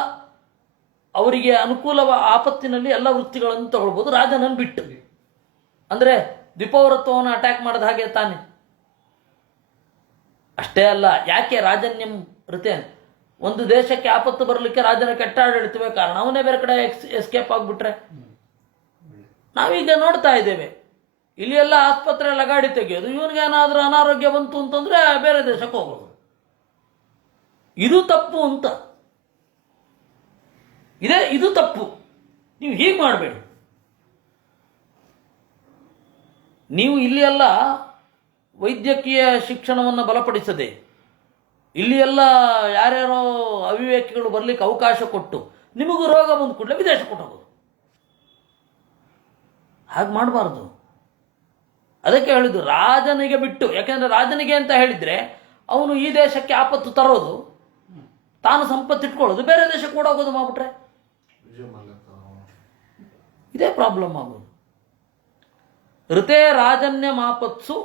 ಅವರಿಗೆ ಅನುಕೂಲವ ಆಪತ್ತಿನಲ್ಲಿ ಎಲ್ಲ ವೃತ್ತಿಗಳನ್ನು ತಗೊಳ್ಬೋದು, ರಾಜನನ್ನು ಬಿಟ್ಟು. ಅಂದರೆ ದ್ವಿಪೌರತ್ವವನ್ನು ಅಟ್ಯಾಕ್ ಮಾಡಿದ ಹಾಗೆ ತಾನೆ. ಅಷ್ಟೇ ಅಲ್ಲ, ಯಾಕೆ ರಾಜನ್ಯಂ ಋತೆ? ಒಂದು ದೇಶಕ್ಕೆ ಆಪತ್ತು ಬರಲಿಕ್ಕೆ ರಾಜನ ಕೆಟ್ಟಾಡಳಿತವೇ ಕಾರಣ. ಅವನೇ ಬೇರೆ ಕಡೆ ಎಸ್ಕೇಪ್ ಆಗಿಬಿಟ್ರೆ, ನಾವೀಗ ನೋಡ್ತಾ ಇದ್ದೇವೆ, ಇಲ್ಲಿ ಎಲ್ಲ ಆಸ್ಪತ್ರೆ ಲಗಾಡಿ ತೆಗೆಯೋದು, ಇವನಿಗೆ ಏನಾದರೂ ಅನಾರೋಗ್ಯ ಬಂತು ಅಂತಂದ್ರೆ ಬೇರೆ ದೇಶಕ್ಕೆ ಹೋಗೋದು. ಇದು ತಪ್ಪು ಅಂತ, ಇದು ತಪ್ಪು. ನೀವು ಹೀಗೆ ಮಾಡಬೇಡಿ. ನೀವು ಇಲ್ಲಿ ಎಲ್ಲ ವೈದ್ಯಕೀಯ ಶಿಕ್ಷಣವನ್ನು ಬಲಪಡಿಸದೆ, ಇಲ್ಲಿ ಎಲ್ಲ ಯಾರ್ಯಾರೋ ಅವಿವೇಕಿಗಳು ಬರಲಿಕ್ಕೆ ಅವಕಾಶ ಕೊಟ್ಟು ನಿಮಗೂ ರೋಗ ಬಂದು ಕೂಡಲೇ ವಿದೇಶ ಕೊಟ್ಟು ಹೋಗೋದು. ಹಾಗೆ ಮಾಡಬಾರ್ದು. ಅದಕ್ಕೆ ಹೇಳಿದ್ದು ರಾಜನಿಗೆ ಬಿಟ್ಟು. ಯಾಕೆಂದ್ರೆ ರಾಜನಿಗೆ ಅಂತ ಹೇಳಿದ್ರೆ ಅವನು ಈ ದೇಶಕ್ಕೆ ಆಪತ್ತು ತರೋದು, ತಾನು ಸಂಪತ್ತಿಟ್ಕೊಳ್ಳೋದು, ಬೇರೆ ದೇಶಕ್ಕೆ ಓಡೋಗೋದು ಮಾಡ್ಬಿಟ್ರೆ ಇದೇ ಪ್ರಾಬ್ಲಮ್ ಆಗೋದು. ಋತೆ ರಾಜನ್ಯ ಮಾಪತ್ಸು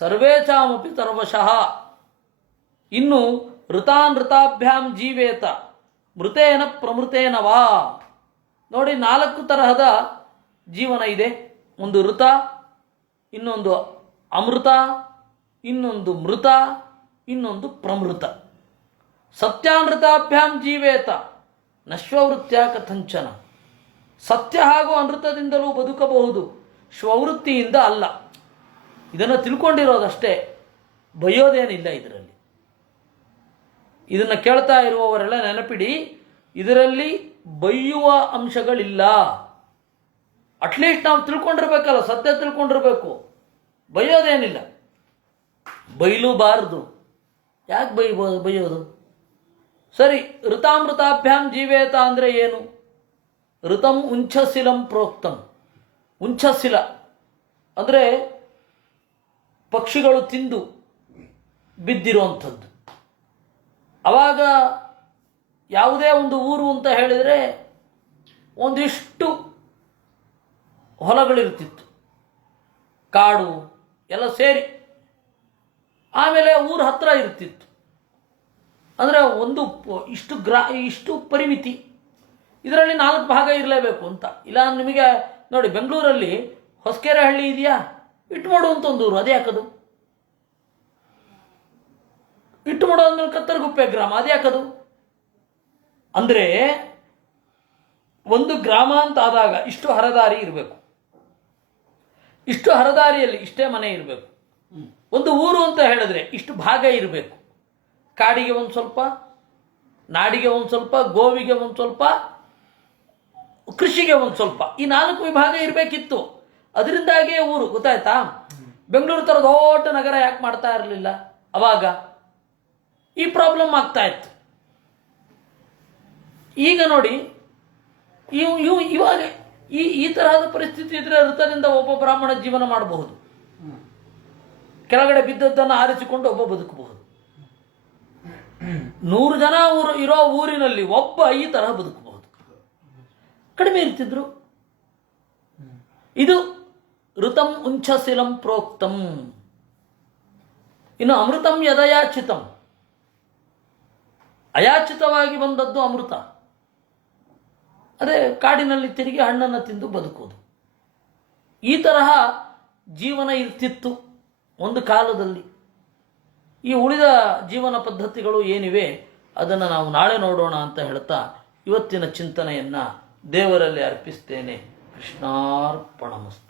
ಸರ್ವೇಚಾಮಪಿ ಸರ್ವಶಃ. ಇನ್ನು ಋತಾಭ್ಯಾಂ ಜೀವೇತ ಮೃತೇನ ಪ್ರಮೃತೇನವಾ. ನೋಡಿ, 4 ತರಹದ ಜೀವನ ಇದೆ. ಒಂದು ಋತ, ಇನ್ನೊಂದು ಅಮೃತ, ಇನ್ನೊಂದು ಮೃತ, ಇನ್ನೊಂದು ಪ್ರಮೃತ. ಸತ್ಯಾನೃತಾಭ್ಯಾಂ ಜೀವೇತ ನಶ್ವವೃತ್ಯ ಕಥಂಚನ. ಸತ್ಯ ಹಾಗೂ ಅನೃತದಿಂದಲೂ ಬದುಕಬಹುದು, ಶ್ವವೃತ್ತಿಯಿಂದ ಅಲ್ಲ. ಇದನ್ನು ತಿಳ್ಕೊಂಡಿರೋದಷ್ಟೇ, ಬೈಯೋದೇನಿಲ್ಲ ಇದರಲ್ಲಿ. ಇದನ್ನು ಕೇಳ್ತಾ ಇರುವವರೆಲ್ಲ ನೆನಪಿಡಿ, ಇದರಲ್ಲಿ ಬೈಯುವ ಅಂಶಗಳಿಲ್ಲ. ಅಟ್ಲೀಸ್ಟ್ ನಾವು ತಿಳ್ಕೊಂಡಿರ್ಬೇಕಲ್ಲ, ಸತ್ಯ ತಿಳ್ಕೊಂಡಿರ್ಬೇಕು. ಬೈಯೋದೇನಿಲ್ಲ, ಬೈಲೂಬಾರದು. ಯಾಕೆ ಬೈಯೋದು? ಸರಿ, ಋತಾಮೃತಾಭ್ಯಾಂ ಜೀವೇತ ಅಂದರೆ ಏನು? ಋತಂ ಉಂಚಶಿಲಂ ಪ್ರೋಕ್ತಂ. ಉಂಚಶಿಲ ಅಂದರೆ ಪಕ್ಷಿಗಳು ತಿಂದು ಬಿದ್ದಿರುವಂಥದ್ದು. ಆವಾಗ ಯಾವುದೇ ಒಂದು ಊರು ಅಂತ ಹೇಳಿದರೆ ಒಂದಿಷ್ಟು ಹೊಲಗಳಿರ್ತಿತ್ತು, ಕಾಡು ಎಲ್ಲ ಸೇರಿ. ಆಮೇಲೆ ಊರ ಹತ್ರ ಇರ್ತಿತ್ತು. ಅಂದರೆ ಒಂದು ಇಷ್ಟು ಪರಿಮಿತಿ, ಇದರಲ್ಲಿ 4 ಭಾಗ ಇರಲೇಬೇಕು ಅಂತ ಇಲ್ಲ. ನಿಮಗೆ ನೋಡಿ, ಬೆಂಗಳೂರಲ್ಲಿ ಹೊಸಕೆರೆ ಹಳ್ಳಿ ಇದೆಯಾ, ಇಟ್ಮೋಡು ಅಂತ ಒಂದು ಊರು, ಅದೇ ಯಾಕದು? ಇಟ್ಮೋಡು ಅಂದ್ಮೇಲೆ ಕತ್ತರಗುಪ್ಪೆ ಗ್ರಾಮ, ಅದೇ ಯಾಕದು? ಅಂದರೆ ಒಂದು ಗ್ರಾಮ ಅಂತ ಆದಾಗ ಇಷ್ಟು ಹರದಾರಿ ಇರಬೇಕು, ಇಷ್ಟು ಹರದಾರಿಯಲ್ಲಿ ಇಷ್ಟೇ ಮನೆ ಇರಬೇಕು. ಒಂದು ಊರು ಅಂತ ಹೇಳಿದ್ರೆ ಇಷ್ಟು ಭಾಗ ಇರಬೇಕು. ಕಾಡಿಗೆ ಒಂದು ಸ್ವಲ್ಪ, ನಾಡಿಗೆ ಒಂದು ಸ್ವಲ್ಪ, ಗೋವಿಗೆ ಒಂದು ಸ್ವಲ್ಪ, ಕೃಷಿಗೆ ಒಂದು ಸ್ವಲ್ಪ, ಈ 4 ವಿಭಾಗ ಇರಬೇಕಿತ್ತು. ಅದರಿಂದಾಗಿಯೇ ಊರು, ಗೊತ್ತಾಯ್ತಾ? ಬೆಂಗಳೂರು ಥರ ದೊಡ್ಡ ನಗರ ಯಾಕೆ ಮಾಡ್ತಾ ಇರಲಿಲ್ಲ ಅವಾಗ? ಈ ಪ್ರಾಬ್ಲಮ್ ಆಗ್ತಾ ಇತ್ತು. ಈಗ ನೋಡಿ, ಇವಾಗ ಈ ತರಹದ ಪರಿಸ್ಥಿತಿ ಇದ್ರೆ ಋತದಿಂದ ಒಬ್ಬ ಬ್ರಾಹ್ಮಣ ಜೀವನ ಮಾಡಬಹುದು. ಕೆಳಗಡೆ ಬಿದ್ದದ್ದನ್ನು ಆರಿಸಿಕೊಂಡು ಒಬ್ಬ ಬದುಕಬಹುದು. 100 ಜನ ಇರೋ ಊರಿನಲ್ಲಿ ಒಬ್ಬ ಈ ತರಹ ಬದುಕಬಹುದು. ಕಡಿಮೆ ಇರ್ತಿದ್ರು. ಇದು ಋತಂ ಉಂಚಶಿಲಂ ಪ್ರೋಕ್ತಂ. ಇನ್ನು ಅಮೃತಂ ಯದಯಾಚಿತಂ, ಅಯಾಚಿತವಾಗಿ ಬಂದದ್ದು ಅಮೃತ. ಅದೇ ಕಾಡಿನಲ್ಲಿ ತಿರುಗಿ ಹಣ್ಣನ್ನು ತಿಂದು ಬದುಕುವುದು. ಈ ತರಹ ಜೀವನ ಇರ್ತಿತ್ತು ಒಂದು ಕಾಲದಲ್ಲಿ. ಈ ಉಳಿದ ಜೀವನ ಪದ್ಧತಿಗಳು ಏನಿವೆ ಅದನ್ನು ನಾವು ನಾಳೆ ನೋಡೋಣ ಅಂತ ಹೇಳ್ತಾ ಇವತ್ತಿನ ಚಿಂತನೆಯನ್ನು ದೇವರಲ್ಲಿ ಅರ್ಪಿಸ್ತೇನೆ. ಕೃಷ್ಣಾರ್ಪಣಮಸ್ತು.